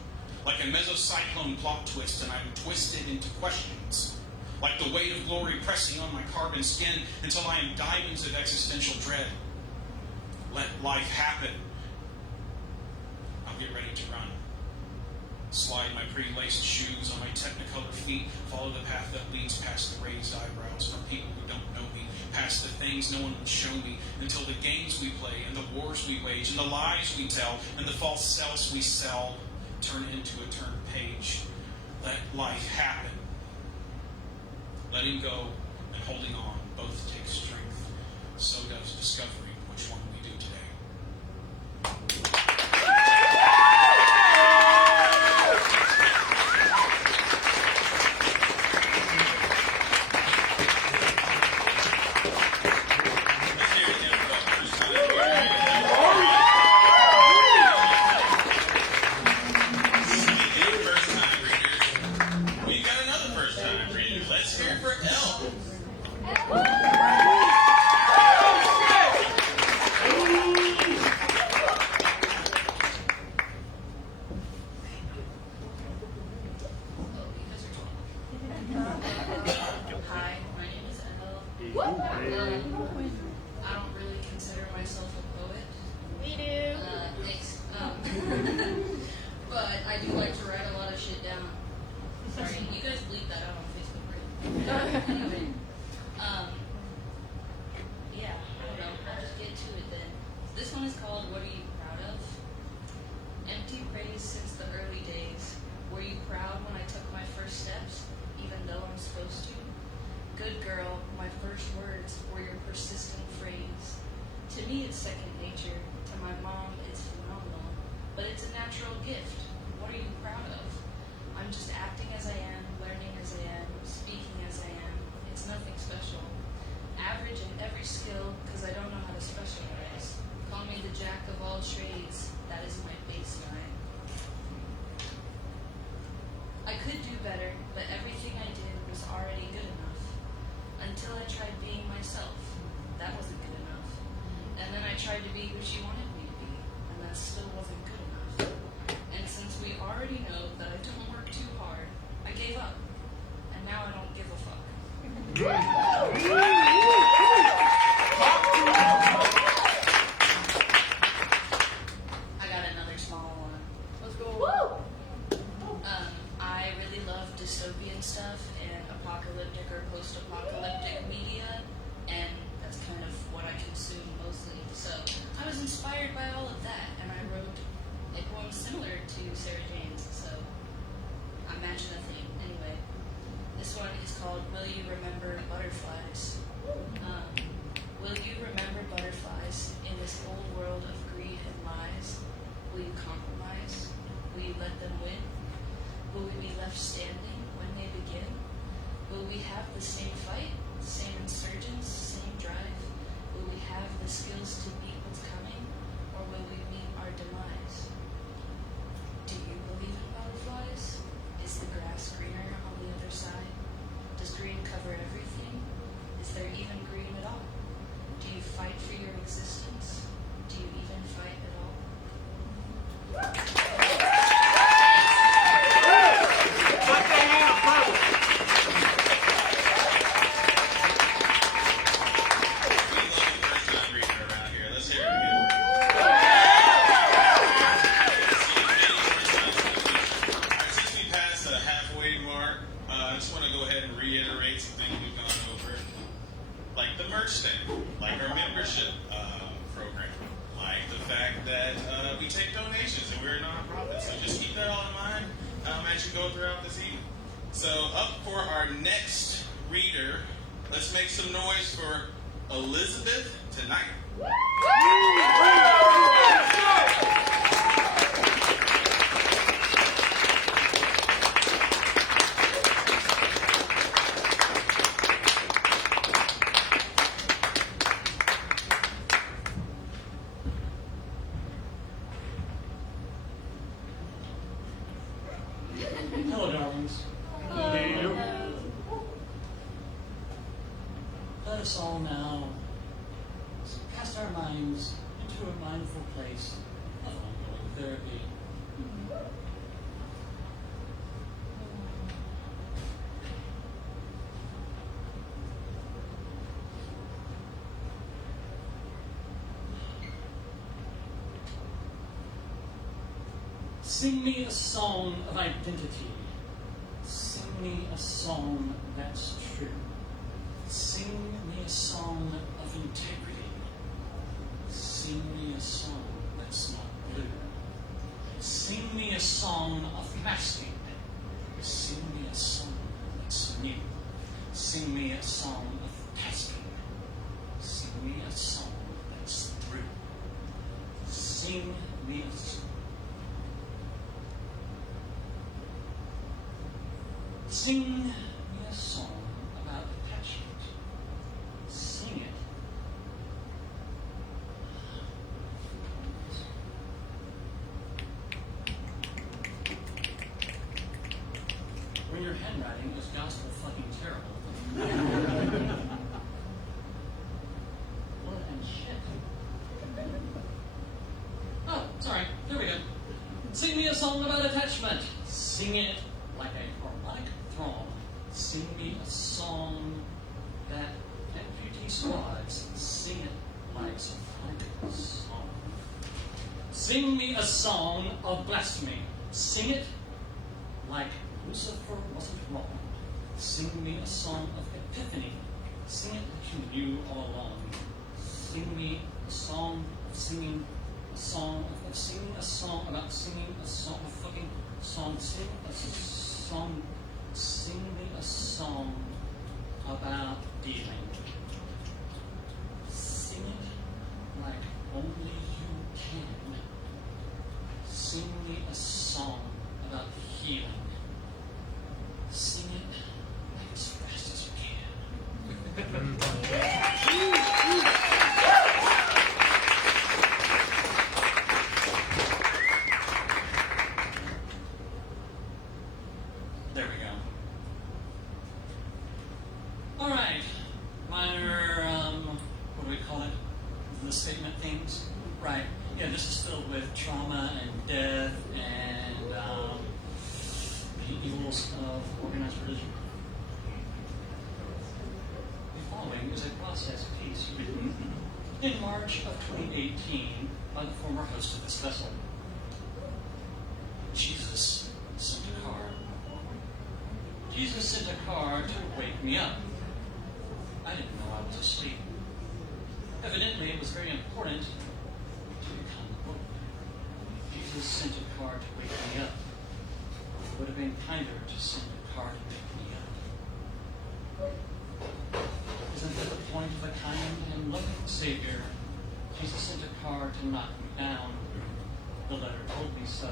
like a mesocyclone plot twist, and I'm twisted into questions, like the weight of glory pressing on my carbon skin until I am diamonds of existential dread. Let life happen. I'll get ready to run. Slide my pre-laced shoes on my technicolor feet, follow the path that leads past the raised eyebrows from people who don't know me, past the things no one will show me, until the games we play and the wars we wage and the lies we tell and the false selves we sell turn into a turned page. Let life happen. Letting go and holding on both take strength. So does discovering which one we do today. Let's hear it again, folks. I don't really consider myself a poet. We do. Thanks. But I do like to write a lot of shit down. Sorry, you guys bleep that out on Facebook, right? Anyway, yeah, I don't know. I'll just get to it then. This one is called "What Are You Proud of?" Empty praise since the early days. Were you proud when I took my first steps, even though I'm supposed to? Good girl, my first words were your persistent phrase. To me, it's second nature. To my mom, it's phenomenal. But it's a natural gift. What are you proud of? I'm just acting as I am, learning as I am, speaking as I am. It's nothing special. Average in every skill, because I don't know how to specialize. Call me the jack of all trades. That is my baseline. I could do better, but everything I did was already good enough. Until I tried being myself. That wasn't good enough. And then I tried to be who she wanted me to be, and that still wasn't good enough. And since we already know that I don't work too hard, I gave up. And now I don't give a fuck. I got another small one. Let's go. I really love dystopian stuff and apocalyptic or post-apocalyptic media, and that's kind of what I consume mostly. So I was inspired by all of that, and I wrote a poem similar to Sarah Jane's. So imagine a thing. Anyway, this one is called "Will You Remember Butterflies?" Will you remember butterflies in this old world of greed and lies? Will you compromise? Will you let them win? Will we be left standing when they begin? Will we have the same fight, same insurgents, same drive? Will we have the skills to beat what's coming, or will we meet our demise? Do you believe in butterflies? Is the grass greener on the other side? Does green cover everything? Is there even green at all? Do you fight for your existence? Do you even fight at all? So up for our next reader, let's make some noise for Elizabeth tonight. Hello, darlings. Let us all now cast our minds into a mindful place of ongoing therapy. Sing me a song of identity. Sing me a song that's true. Sing me a song of integrity. Sing me a song that's not blue. Sing me a song of masking. Sing me a song that's new. Sing me a song of tasking. Sing me a song that's through. Sing me a song. Sing me a song about attachment. Sing it. When your handwriting is gospel fucking terrible. Blood and shit. Oh, sorry. There we go. Sing me a song about attachment. Sing it like a harmonic throng. Sing me a song that amputees squads, sing it like some funky song. Sing me a song of blasphemy. Sing it like Lucifer wasn't wrong. Sing me a song of epiphany. Sing it like you knew all along. Sing me a song of singing a song of singing a song about singing a song, a fucking song. Sing a song. Sing me a song about dealing. Sing it like only you can. Sing me a song about healing. Sing it like as fast as you can. There we go. All right, minor, what do we call it? The statement themes? Right. Yeah, this is filled with trauma and death and the evils of organized religion. The following is a process piece written in March of 2018 by the former host of this vessel. Jesus sent a card. Jesus sent a card to wake me up. I didn't know I was asleep. Evidently, it was very important to become woke. Jesus sent a card to wake me up. It would have been kinder to send a card to wake me up. Isn't that the point of a kind and loving Savior? Jesus sent a card to knock me down. The letter told me so,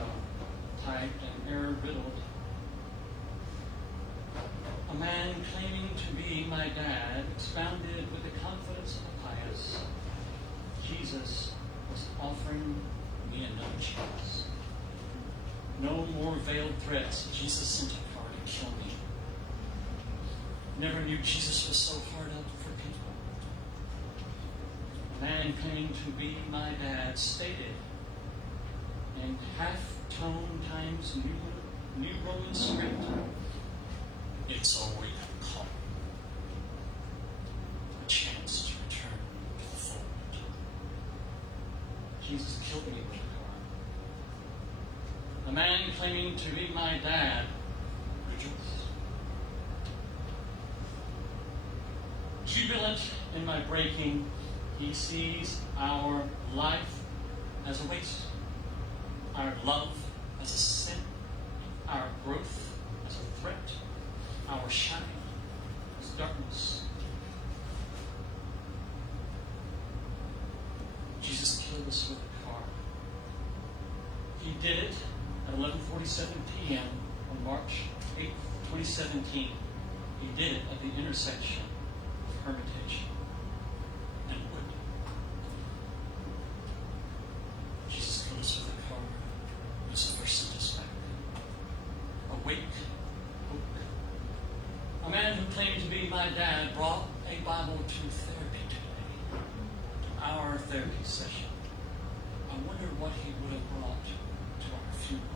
typed and error-riddled. A man claiming to be my dad expounded with the confidence of the pious. Jesus was offering me another chance. No more veiled threats. Jesus sent a card to kill me. Never knew Jesus was so hard up for people. A man claiming to be my dad stated in half-tone times New Roman script, it's all we have called. A chance to return to the fold. Jesus killed me with a car. The man claiming to be my dad rejoiced. Jubilant in my breaking, he sees our life as a waste, our love as a sin, our growth as a threat, our shine as darkness. Jesus killed us with a car. He did it at 11:47 p.m. on March 8th, 2017. He did it at the intersection of Hermitage and Wood. Jesus killed us with a car. Lucifer sent us back. Awake. A man who claimed to be my dad brought a Bible to therapy today, to our therapy session. I wonder what he would have brought to our funeral.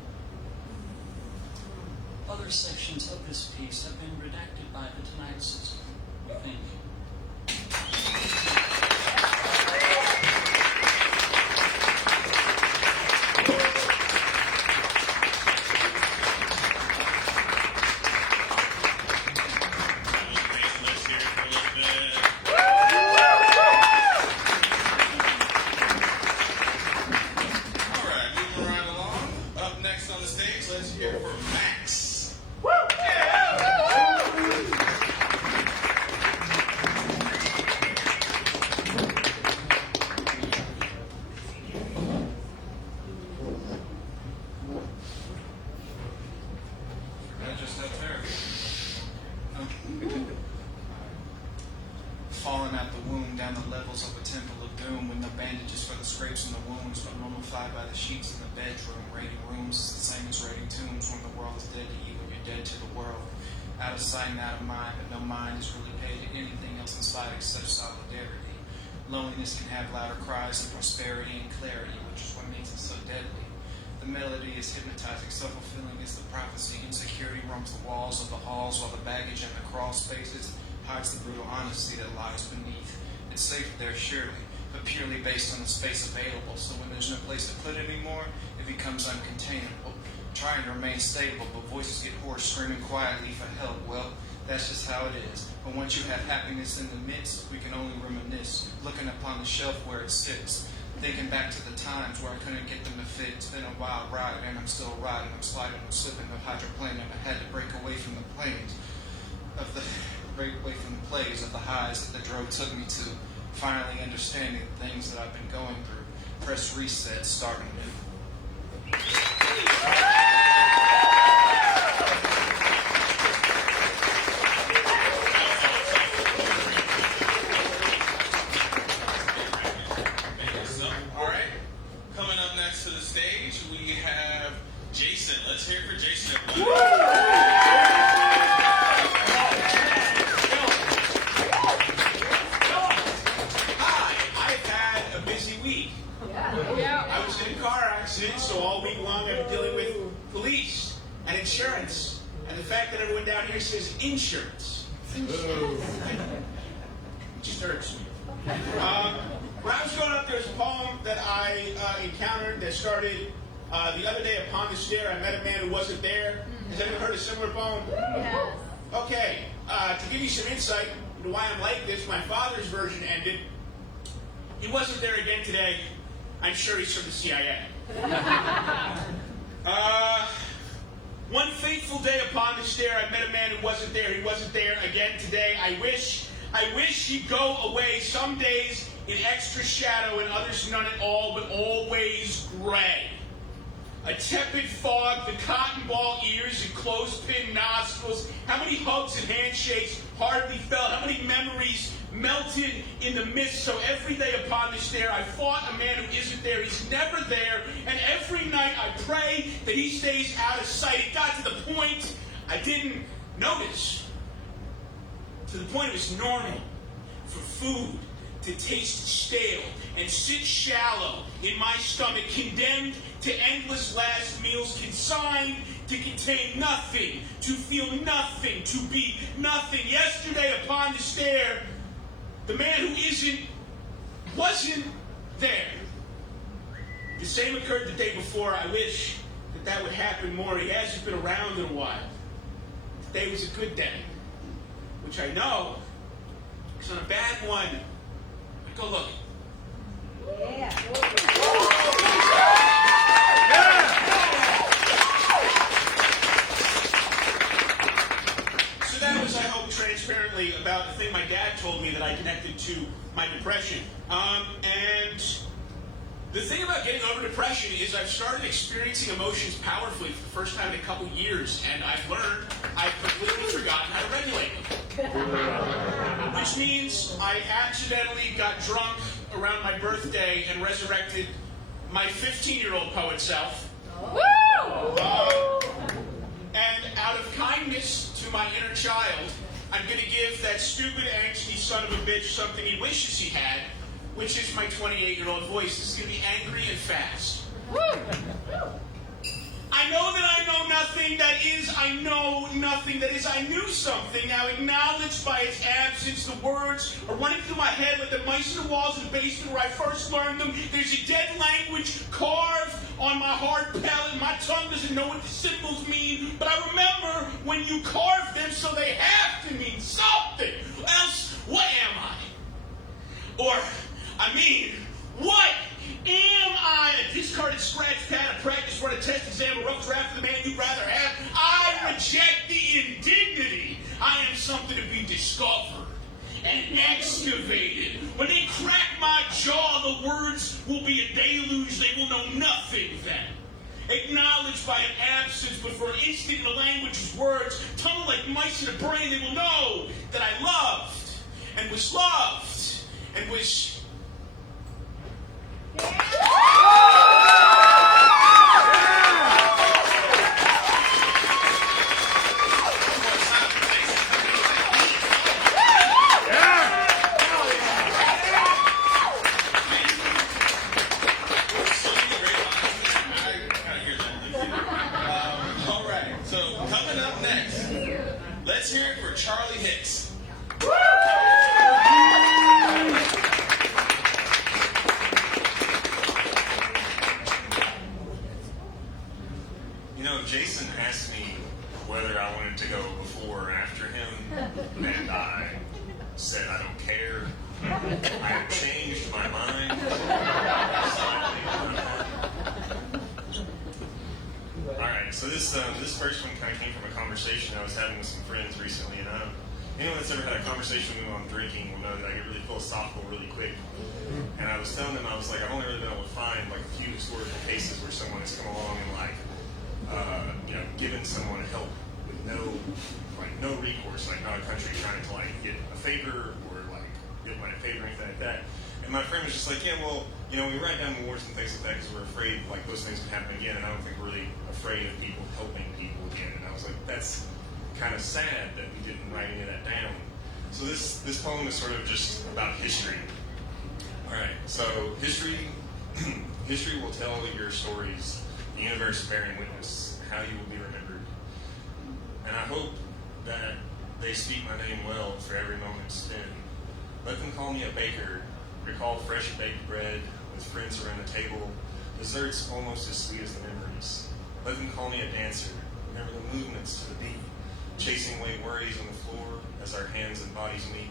Other sections of this piece have been redacted by the Tonight System, we think. Falling at the womb down the levels of a temple of doom with no bandages for the scrapes and the wounds, but mummified by the sheets in the bedroom. Raiding rooms is the same as raiding tombs. When the world is dead to you and you're dead to the world. Out of sight and out of mind, but no mind is really paid to anything else inside except solidarity. Loneliness can have louder cries than prosperity and clarity, which is what makes it so deadly. The melody is hypnotizing, self-fulfilling is the prophecy. Insecurity roams the walls of the halls, while the baggage and the crawl spaces hides the brutal honesty that lies beneath. It's safe there, surely, but purely based on the space available. So when there's no place to put it anymore, it becomes uncontainable. Trying to remain stable, but voices get hoarse, screaming quietly for help. Well, that's just how it is. But once you have happiness in the midst, we can only reminisce, looking upon the shelf where it sits, thinking back to the times where I couldn't get them to fit. It's been a wild ride, and I'm still riding. I'm sliding, I'm slipping, no hydroplane, and I had to break away from the planes break away from the plays of the highs that the drove took me to. Finally understanding the things that I've been going through. Press reset, starting new. All right. Coming up next to the stage, we have Jason. Let's hear it for Jason. I was in a car accident, so all week long I've been dealing with police and insurance, and the fact that everyone down here says insurance. It just irks me. When I was growing up, there was a poem that I encountered that started the other day upon the stair. I met a man who wasn't there. Has anyone heard a similar poem? Yes. Okay, to give you some insight into why I'm like this, my father's version ended. He wasn't there again today. I'm sure he's from the CIA. One fateful day upon the stair, I met a man who wasn't there. He wasn't there again today. I wish he'd go away. Some days in extra shadow and others none at all, but always gray. A tepid fog, the cotton ball ears and clothespin nostrils. How many hugs and handshakes hardly felt? How many memories melted in the mist? So every day upon the stair, I fought a man who isn't there. He's never there. And every night I pray that he stays out of sight. It got to the point I didn't notice. To the point it was normal for food to taste stale and sit shallow in my stomach, condemned to endless last meals, consigned to contain nothing, to feel nothing, to be nothing. Yesterday upon the stair, the man who wasn't there. The same occurred the day before. I wish that would happen more. He hasn't been around in a while. Today was a good day, which I know, because on a bad one, I'd go look. Yeah. So that was, I hope, transparently about the thing my dad told me that I connected to my depression. And the thing about getting over depression is I've started experiencing emotions powerfully for the first time in a couple years, and I've learned I've completely forgotten how to regulate them. Which means I accidentally got drunk around my birthday and resurrected my 15-year-old poet self. And out of kindness to my inner child, I'm going to give that stupid, angsty son of a bitch something he wishes he had, which is my 28-year-old voice. This is going to be angry and fast. I know that I know nothing that is, I know nothing that is, I knew something. Now acknowledged by its absence, the words are running through my head like the mice in the walls of the basement where I first learned them. There's a dead language carved on my hard palate. My tongue doesn't know what the symbols mean, but I remember when you carved them, so they have to mean something. Else, what am I? Or, what am I? A discarded scratch pad, a practice run, a test exam, a rough draft of the man you'd rather have? I reject the indignity. I am something to be discovered and excavated. When they crack my jaw, the words will be a deluge. They will know nothing then. Acknowledged by an absence, but for an instant in the language's words, tunnel like mice in a brain, they will know that I loved and was loved and was... All right, so coming up next, let's hear it for Charlie Hicks. And I said, I don't care. I have changed my mind. Alright, so this first one kind of came from a conversation I was having with some friends recently, and anyone that's ever had a conversation with me on drinking will know that I get really philosophical really quick. And I was telling them, I was like, I've only really been able to find like a few historical cases where someone has come along and like, given someone help with no recourse, like not a country trying to like get a favor or like get like a favor or anything like that. And my friend was just like, yeah, well, we write down wars and things like that because we're afraid like those things could happen again, and I don't think we're really afraid of people helping people again. And I was like, that's kind of sad that we didn't write any of that down. So this poem is sort of just about history. All right, so history will tell your stories, the universe bearing witness, how you will be remembered. And I hope that they speak my name well for every moment spent. Let them call me a baker, recall fresh baked bread with friends around the table, desserts almost as sweet as the memories. Let them call me a dancer, remember the movements to the beat, chasing away worries on the floor as our hands and bodies meet.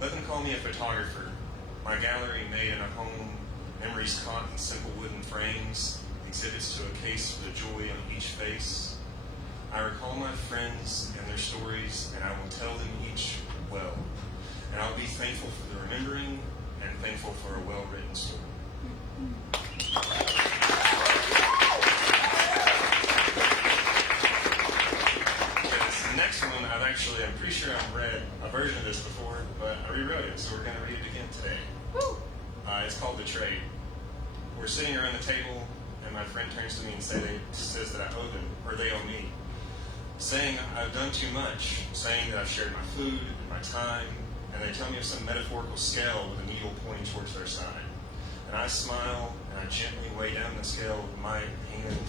Let them call me a photographer, my gallery made in a home, memories caught in simple wooden frames, exhibits to a case for the joy on each face. I recall my friends and their stories, and I will tell them each well. And I'll be thankful for the remembering and thankful for a well-written story. The next one, I'm pretty sure I've read a version of this before, but I rewrote it, so we're going to read it again today. It's called The Trade. We're sitting around the table, and my friend turns to me and says that I owe them, or they owe me. Saying I've done too much, saying that I've shared my food and my time, and they tell me of some metaphorical scale with a needle pointing towards their side. And I smile, and I gently weigh down the scale with my hand.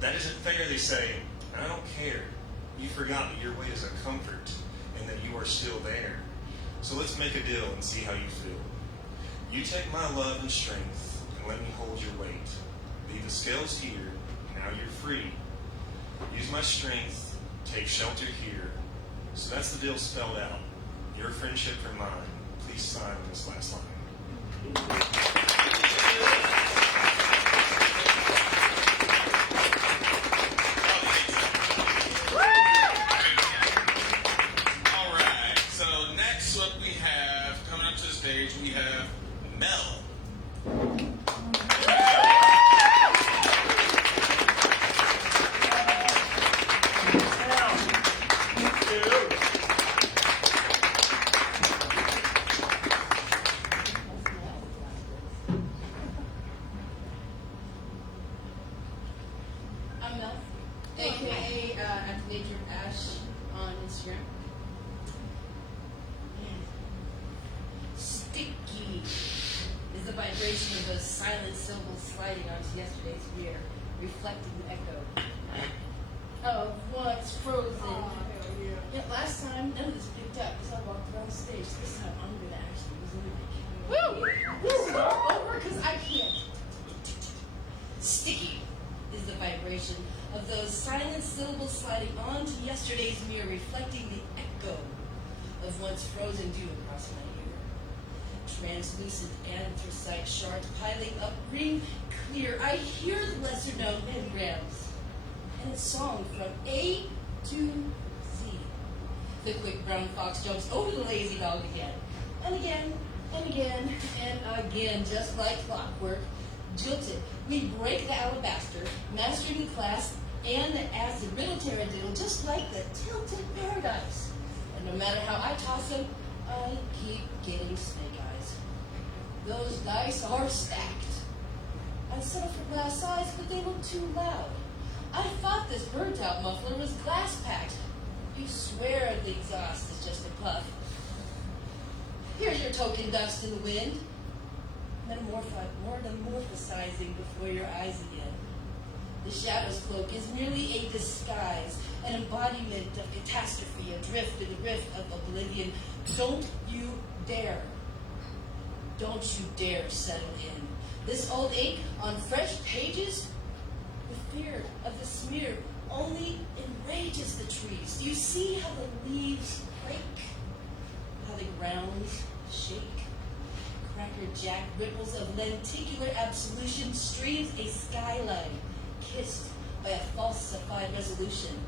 That isn't fair, they say, and I don't care. You forgot that your weight is a comfort, and that you are still there. So let's make a deal and see how you feel. You take my love and strength, and let me hold your weight. Leave the scales here, now you're free. Use my strength, take shelter here. So that's the deal spelled out. Your friendship for mine. Please sign on this last line. All right, so next what we have, coming up to the stage, we have Mel. I'm Mel, aka at Major Ash on Instagram. Sticky is the vibration of those silent syllables sliding onto yesterday's rear, reflecting the echo of what's frozen. Yeah, last time none of this picked up because I walked around the stage. This time I'm gonna actually resume it. Woo! This is all over because I can't. Sticky is the vibration of those silent syllables sliding onto yesterday's mirror, reflecting the echo of what's frozen dew across my ear. Translucent anthracite shards piling up, ring clear. I hear the lesser known engrams and its song from A to Z. The quick brown fox jumps over the lazy dog again, and again, and again, and again, just like clockwork. Jilted, we break the alabaster, mastering the class and the acid riddle taradiddle, just like the tilted paradise. And no matter how I toss them, I keep getting snake eyes. Those dice are stacked. I settled for glass eyes, but they were too loud. I thought this burnt-out muffler was glass-packed. You swear the exhaust is just a puff. Here's your token dust in the wind. Metamorphosizing before your eyes again. The shadow's cloak is merely a disguise, an embodiment of catastrophe, adrift in the rift of oblivion. Don't you dare settle in. This old ink on fresh pages, the fear of the smear only enrages the trees. Do you see how the leaves break? How the ground shake? Cracker-jack ripples of lenticular absolution streams a skyline kissed by a falsified resolution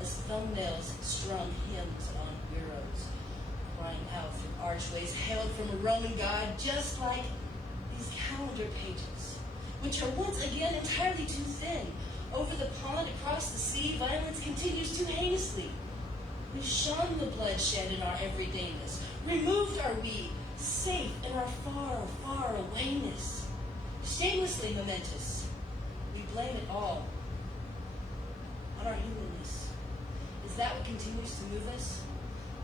as thumbnails strum hymns on bureaus, crying out from archways hailed from a Roman god, just like these calendar pages, which are once again entirely too thin. Over the pond, across the sea, violence continues too heinously. We've shunned the bloodshed in our everydayness, removed our we, safe in our far, far awayness. Shamelessly momentous, we blame it all on our humanness. Is that what continues to move us?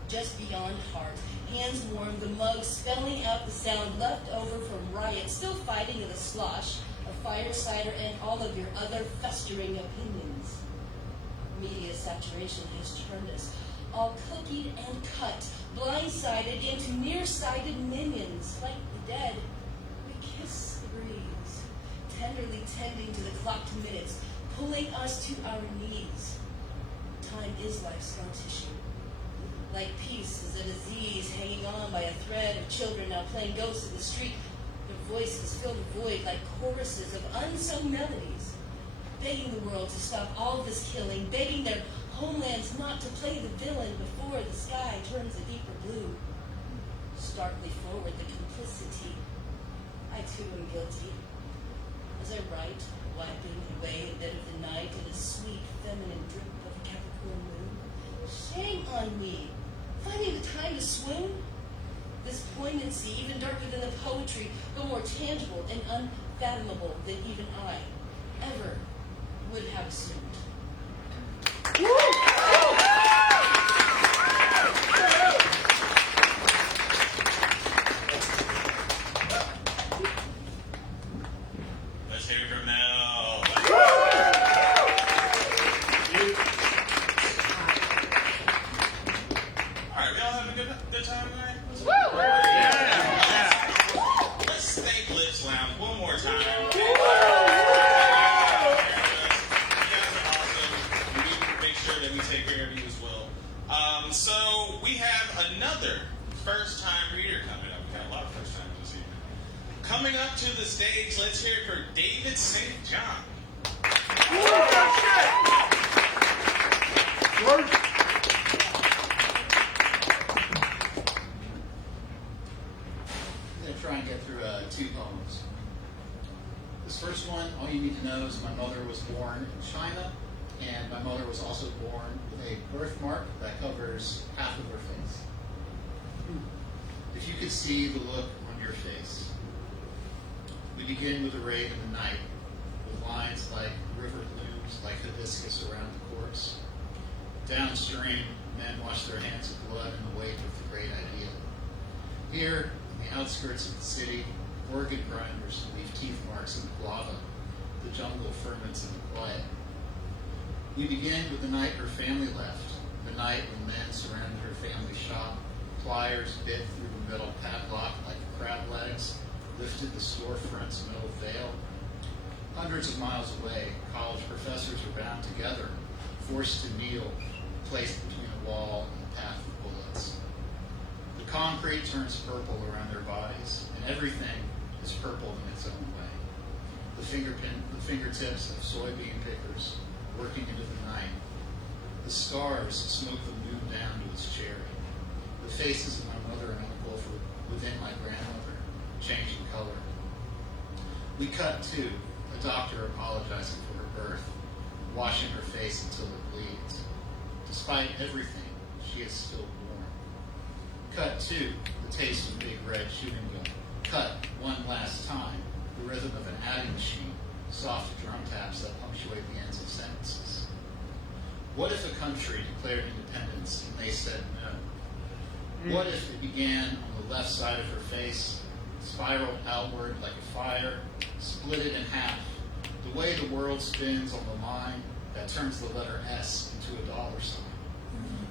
Just beyond heart, hands warm, the mug spelling out the sound left over from riot, still fighting in the slosh of fire, cider, and all of your other festering opinions. Media saturation has turned us all cookied and cut, blindsided into nearsighted minions. Like the dead, we kiss the breeze, tenderly tending to the clocked minutes, pulling us to our knees. Time is like scar tissue. Like peace is a disease hanging on by a thread of children now playing ghosts in the street. Their voices fill the void like choruses of unsung melodies, begging the world to stop all this killing, begging their homelands not to play the villain before the sky turns a deeper blue. Starkly forward the complicity. I too am guilty. As I write, wiping away a bit of the night in a sweet feminine drip of a Capricorn moon. Shame on me, finding the time to swoon. This poignancy, even darker than the poetry, though more tangible and unfathomable than even I ever would have assumed. Let's hear it from Mel. All right, we all having a good time tonight? Yeah. Let's thank Lips Lounge one more time. You guys are awesome. We make sure that we take care of you as well. So we have another first-time reader coming up. We got a lot of first-timers this evening. Coming up to the stage, let's hear it for David St. John. I'm going to try and get through 2 poems. This first one, all you need to know is my mother was born in China, and my mother was also born with a birthmark that covers half of her face. If you could see the look on your face. We begin with a raid in the night, with lines like river looms, like hibiscus around the corpse. Downstream, men wash their hands of blood in the wake of the great idea. Here, in the outskirts of the city, organ grinders leave teeth marks in the guava. The jungle ferments in the quiet. We begin with the night her family left, the night when men surrounded her family shop, pliers bit through the metal padlock like crab legs, lifted the storefront's metal veil. Hundreds of miles away, college professors are bound together, forced to kneel, placed between a wall and the path of bullets. The concrete turns purple around their bodies, and everything is purple in its own way. The fingertips of soybean pickers working into the night. The stars smoke the moon down to its cherry. The faces of my mother and uncle within my grandmother change in color. We cut to a doctor apologizing for her birth, washing her face until it bleeds. Despite everything, she is still born. Cut to the taste of big red chewing gum. Cut one last time, the rhythm of an adding machine, soft drum taps that punctuate the ends of sentences. What if a country declared independence and they said no? What if it began on the left side of her face, spiraled outward like a fire, split it in half, the way the world spins on the line that turns the letter S into a dollar sign,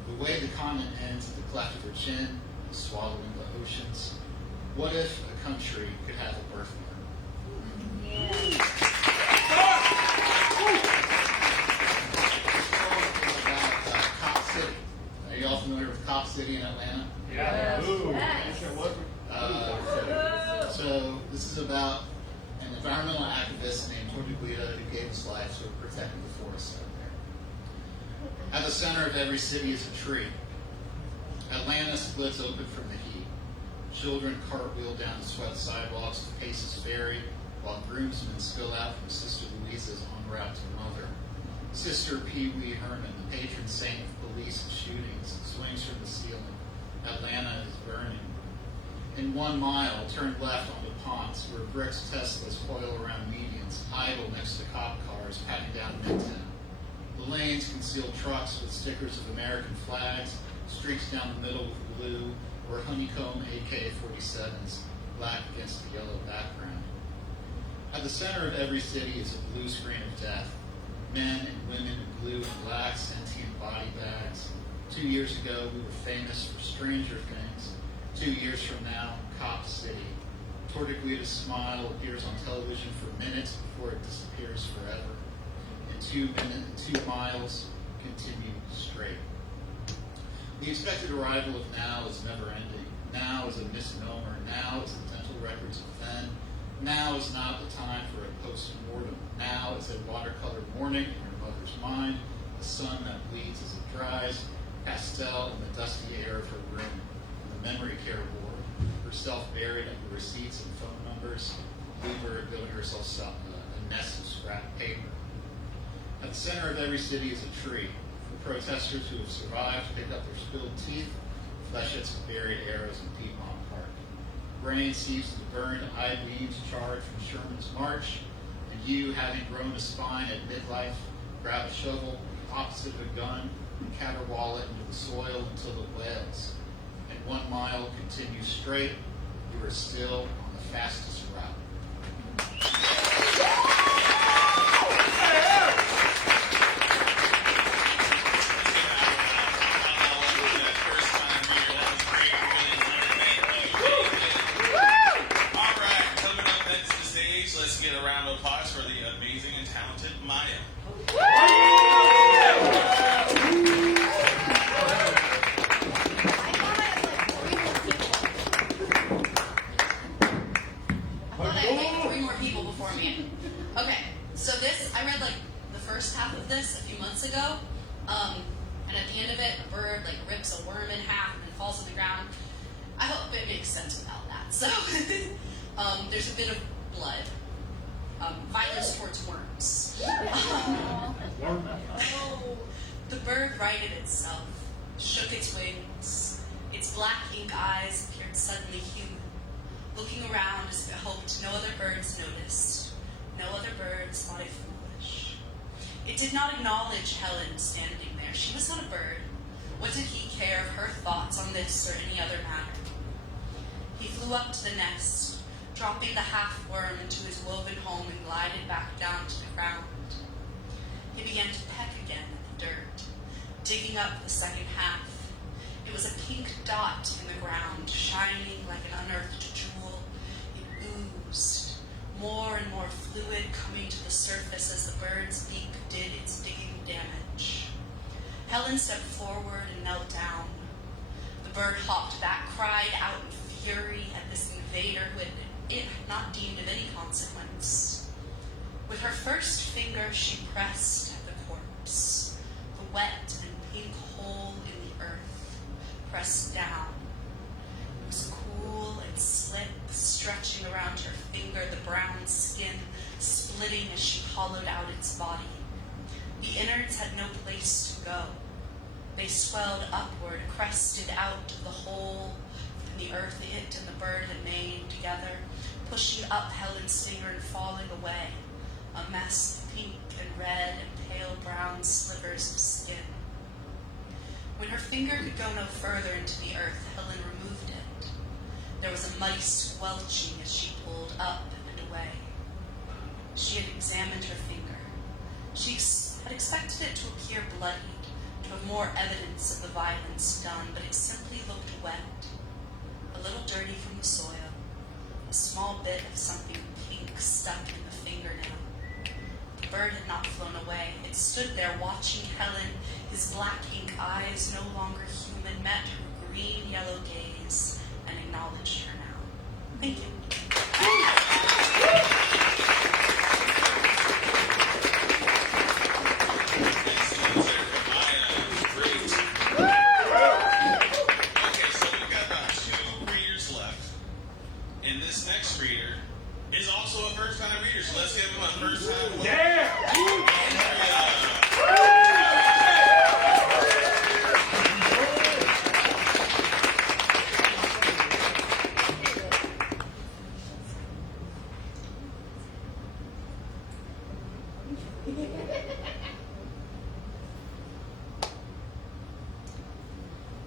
the way the continent ends at the cleft of her chin, swallowing the oceans? What if a country could have a birthmark? you all familiar with Cop City in Atlanta? Yeah. So this is about an environmental activist named Tortuguita who gave his life to protecting the forests out there. At the center of every city is a tree. Atlanta splits open from the heat. Children cartwheel down the swept sidewalks to Pace's Ferry, while groomsmen spill out from Sister Louisa's en route to Mother. Sister Pee Wee Herman, the patron saint of police and shootings, swings from the ceiling. Atlanta is burning. In 1 mile, turn left onto Ponce, where Brick's Teslas coil around medians, idle next to cop cars patting down Midtown. The lanes conceal trucks with stickers of American flags, streaks down the middle with blue, or honeycomb AK-47s, black against the yellow background. At the center of every city is a blue screen of death. Men and women in blue and black, sentient body bags. 2 years ago, we were famous for Stranger Things. 2 years from now, Cop City. Tortuguita's smile appears on television for minutes before it disappears forever. In 2 miles, continue straight. The expected arrival of now is never ending. Now is a misnomer. Now is the dental records of then. Now is not the time for a post-mortem. Now is a watercolor morning in her mother's mind, the sun that bleeds as it dries, pastel in the dusty air of her room, and the memory care board, herself buried under receipts and phone numbers, Weaver building herself a nest of scrap paper. At the center of every city is a tree. For protesters who have survived pick up their spilled teeth, flechets of buried arrows in Piedmont Park. Rain seeps to burn eye beams charged from Sherman's march, and you, having grown a spine at midlife, grab a shovel opposite of a gun and caterwaul it into the soil until it wails. And 1 mile continues straight, you are still on the fastest route. Let's get a round of applause for the amazing and talented Maya. I thought I had like 3 more people before me. Okay, so this, I read like the first half of this a few months ago, and at the end of it, a bird like rips a worm in half and then falls to the ground. I hope it makes sense without that. So there's a bit of blood. Violence towards worms. The bird righted itself, shook its wings. Its black ink eyes appeared suddenly human, looking around as if it hoped no other birds noticed. No other birds thought it foolish. It did not acknowledge Helen standing there. She was not a bird. What did he care of her thoughts on this or any other matter? He flew up to the nest, dropping the half-worm into his woven home and glided back down to the ground. He began to peck again at the dirt, digging up the second half. It was a pink dot in the ground, shining like an unearthed jewel. It oozed, more and more fluid coming to the surface as the bird's beak did its digging damage. Helen stepped forward and knelt down. The bird hopped back, cried out in fury at this invader who it had not deemed of any consequence. With her first finger, she pressed at the corpse, the wet and pink hole in the earth, pressed down. It was cool and slick, stretching around her finger, the brown skin splitting as she hollowed out its body. The innards had no place to go. They swelled upward, crested out of the hole in the earth it and the bird had made together, pushing up Helen's finger and falling away, a mess of pink and red and pale brown slivers of skin. When her finger could go no further into the earth, Helen removed it. There was a muddy squelching as she pulled up and away. She had examined her finger. She had expected it to appear bloodied, to have more evidence of the violence done, but it simply looked wet, a little dirty from the soil, a small bit of something pink stuck in the fingernail. The bird had not flown away. It stood there watching Helen. His black ink eyes, no longer human, met her green-yellow gaze and acknowledged her now. Thank you. Okay, so we've got about 2 readers left. And this next reader is also a first-time reader, so let's give him a first-time.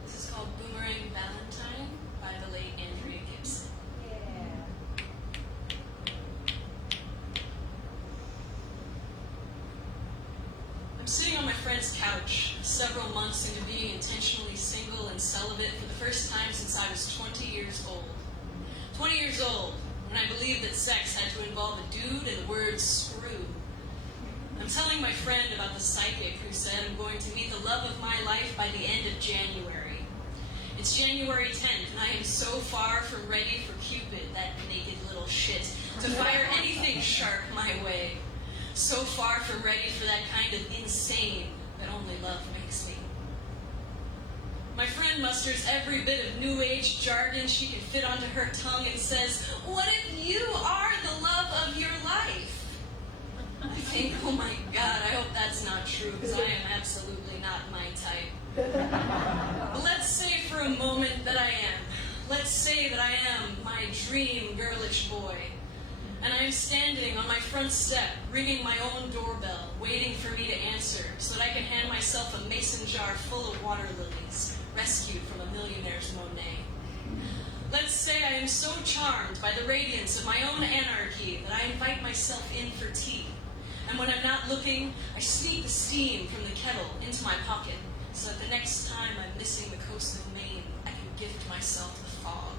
This is called Boomerang Valentine by the late Andrea Gibson. I'm sitting on my friend's couch, several months into being intentionally single and celibate for the first time since I was 20 years old. 20 years old, when I believed that sex had to involve a dude and the word screw. I'm telling my friend about the psychic who said I'm going to meet the love of my life by the end of January. It's January 10th, and I am so far from ready for Cupid, that naked little shit, to fire anything sharp my way. So far from ready for that kind of insane that only love makes me. My friend musters every bit of new age jargon she can fit onto her tongue and says, "What if you are the love of your life?" I think, oh my God, I hope that's not true, because I am absolutely not my type. But let's say for a moment that I am. Let's say that I am my dream girlish boy. And I am standing on my front step, ringing my own doorbell, waiting for me to answer, so that I can hand myself a mason jar full of water lilies, rescued from a millionaire's Monet. Let's say I am so charmed by the radiance of my own anarchy that I invite myself in for tea. And when I'm not looking, I sneak the steam from the kettle into my pocket, so that the next time I'm missing the coast of Maine, I can gift myself the fog.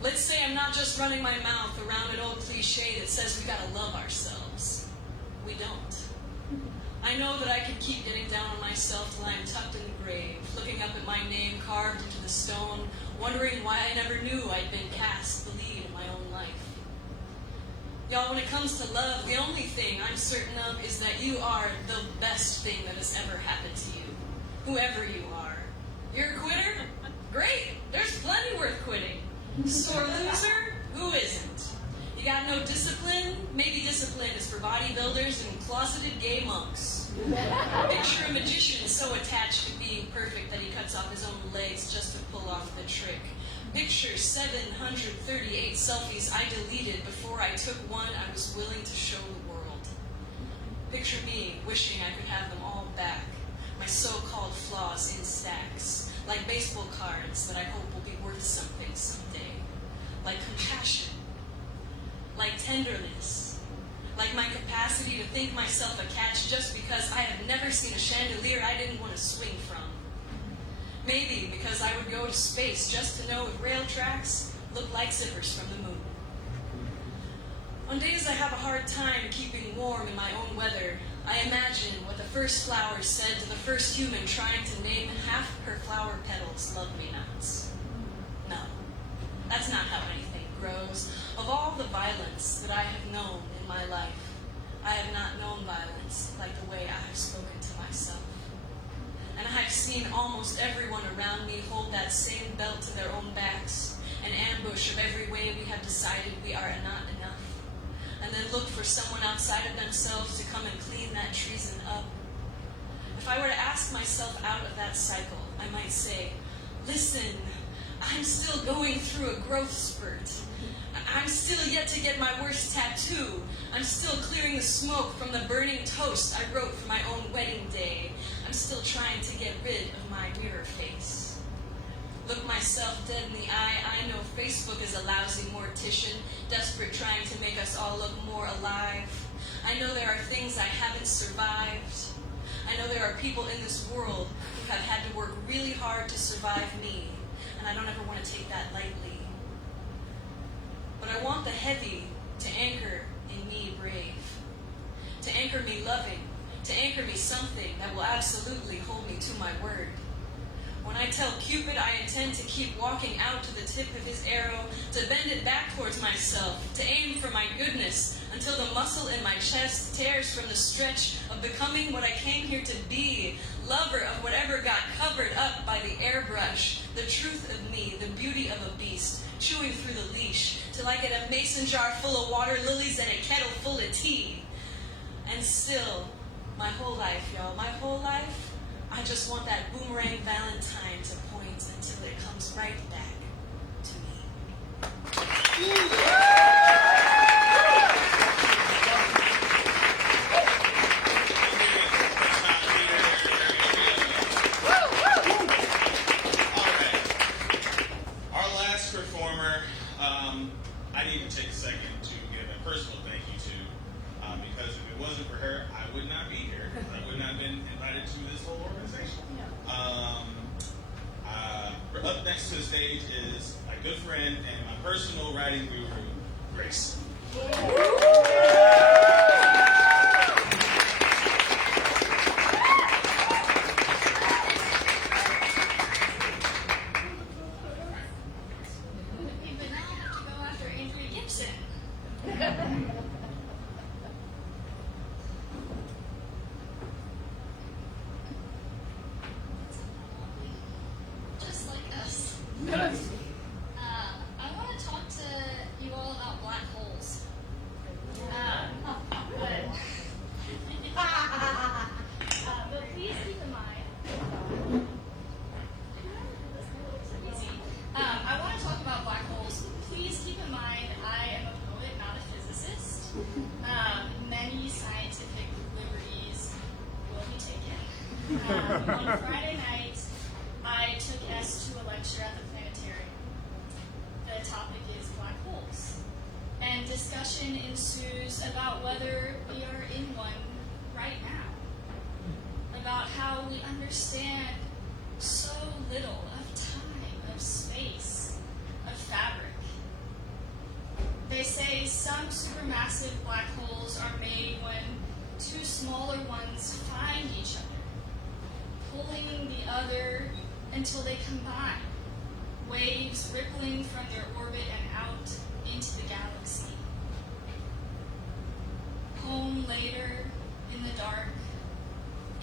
Let's say I'm not just running my mouth around an old cliche that says we gotta love ourselves. We don't. I know that I can keep getting down on myself till I'm tucked in the grave, looking up at my name carved into the stone, wondering why I never knew I'd been cast the lead in my own life. Y'all, when it comes to love, the only thing I'm certain of is that you are the best thing that has ever happened to you. Whoever you are. You're a quitter? Great! There's plenty worth quitting. Sore loser? Who isn't? You got no discipline? Maybe discipline is for bodybuilders and closeted gay monks. Picture a magician so attached to being perfect that he cuts off his own legs just to pull off the trick. Picture 738 selfies I deleted before I took one I was willing to show the world. Picture me wishing I could have them all back, my so-called flaws in stacks, like baseball cards that I hope will be worth something someday, like compassion, like tenderness, like my capacity to think myself a catch just because I have never seen a chandelier I didn't want to swing from. Maybe because I would go to space just to know if rail tracks look like zippers from the moon. On days I have a hard time keeping warm in my own weather, I imagine what the first flower said to the first human trying to name half her flower petals love-me-nots. No, that's not how anything grows. Of all the violence that I have known in my life, I have not known violence like the way I have spoken to myself. And I have seen almost everyone around me hold that same belt to their own backs, an ambush of every way we have decided we are not enough, and then look for someone outside of themselves to come and clean that treason up. If I were to ask myself out of that cycle, I might say, listen, I'm still going through a growth spurt. I'm still yet to get my worst tattoo. I'm still clearing the smoke from the burning toast I wrote for my own wedding day. I'm still trying to get rid of my mirror face. Look myself dead in the eye. I know Facebook is a lousy mortician, desperate trying to make us all look more alive. I know there are things I haven't survived. I know there are people in this world who have had to work really hard to survive me, and I don't ever want to take that lightly. But I want the heavy to anchor in me brave. to anchor me loving, to anchor me something that will absolutely hold me to my word. When I tell Cupid I intend to keep walking out to the tip of his arrow, to bend it back towards myself, to aim for my goodness, until the muscle in my chest tears from the stretch of becoming what I came here to be, lover of whatever got covered up by the airbrush, the truth of me, the beauty of a beast, chewing through the leash, till I get a mason jar full of water lilies and a kettle full of tea. And still, my whole life, y'all, my whole life, I just want that boomerang Valentine to point until it comes right back to me. All right. Our last performer, I need to take a second to give a personal thank you to, because if it wasn't for her, I would not be here. I would not have been invited to this whole organization. Up next to the stage is my good friend and my personal writing guru, Grace. But now I have to go after Andrea Gibson. Just like us. I want to talk to you all about black holes. But please keep in mind. I want to talk about black holes. Please keep in mind I am a poet, not a physicist. Many scientific liberties will be taken. On Friday night, I took S to a lecture at the planetarium. The topic is black holes. And discussion ensues about whether we are in one right now. About how we understand so little of time, of space, of fabric. They say some supermassive black holes are made when two smaller ones find each other, pulling the other until they combine, waves rippling from their orbit and out into the galaxy. Home later, in the dark,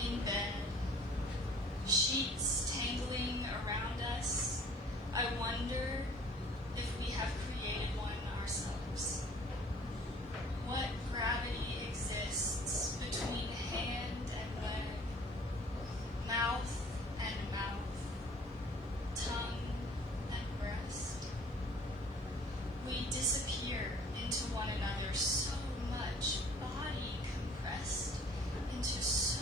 in bed, sheets tangling around us, I wonder if we have created one ourselves. What gravity exists between hand and leg, mouth and mouth, tongue and breast? We disappear into one another, so much body compressed into so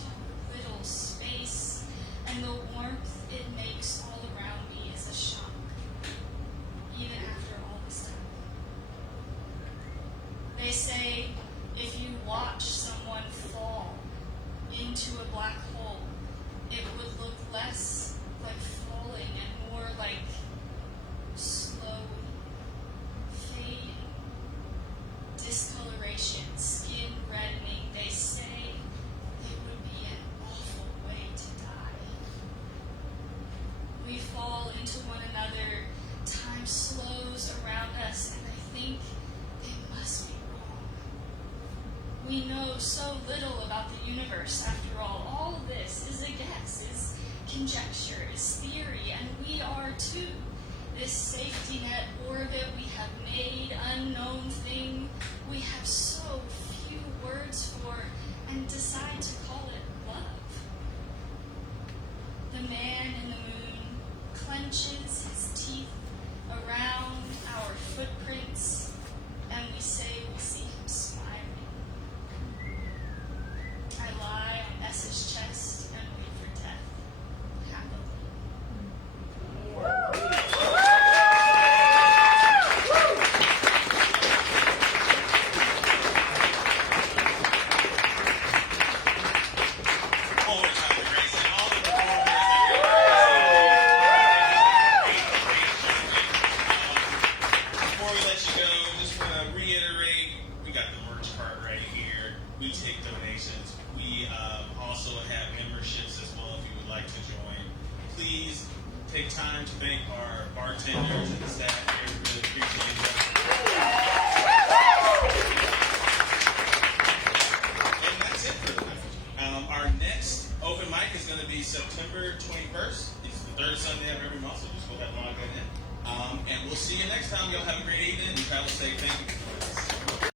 little space, and the warmth it makes all around me is a shock, even after all this time. They say if you watch someone fall into a black hole, it would look less like falling and more like slowly fading, discoloration, skin reddening. They say it would be an awful way to die. We fall into one another, time slows around us, and I think they must be wrong. We know so little about the universe after all. All of this is a guess, is conjecture, is theory, and we are too. This safety net orbit we have made, unknown thing, we have so few words for and decide to call it love. The man in the moon clenches his teeth around our footprints, and we say we see him smiling. I lie on S's chest and wait for death, happily. take time to thank our bartenders and the staff here. We really appreciate that. And that's it for tonight. Our next open mic is going to be September 21st. It's the third Sunday of every month, so just go ahead and log in. And we'll see you next time. Y'all have a great evening and travel safe. Thank you.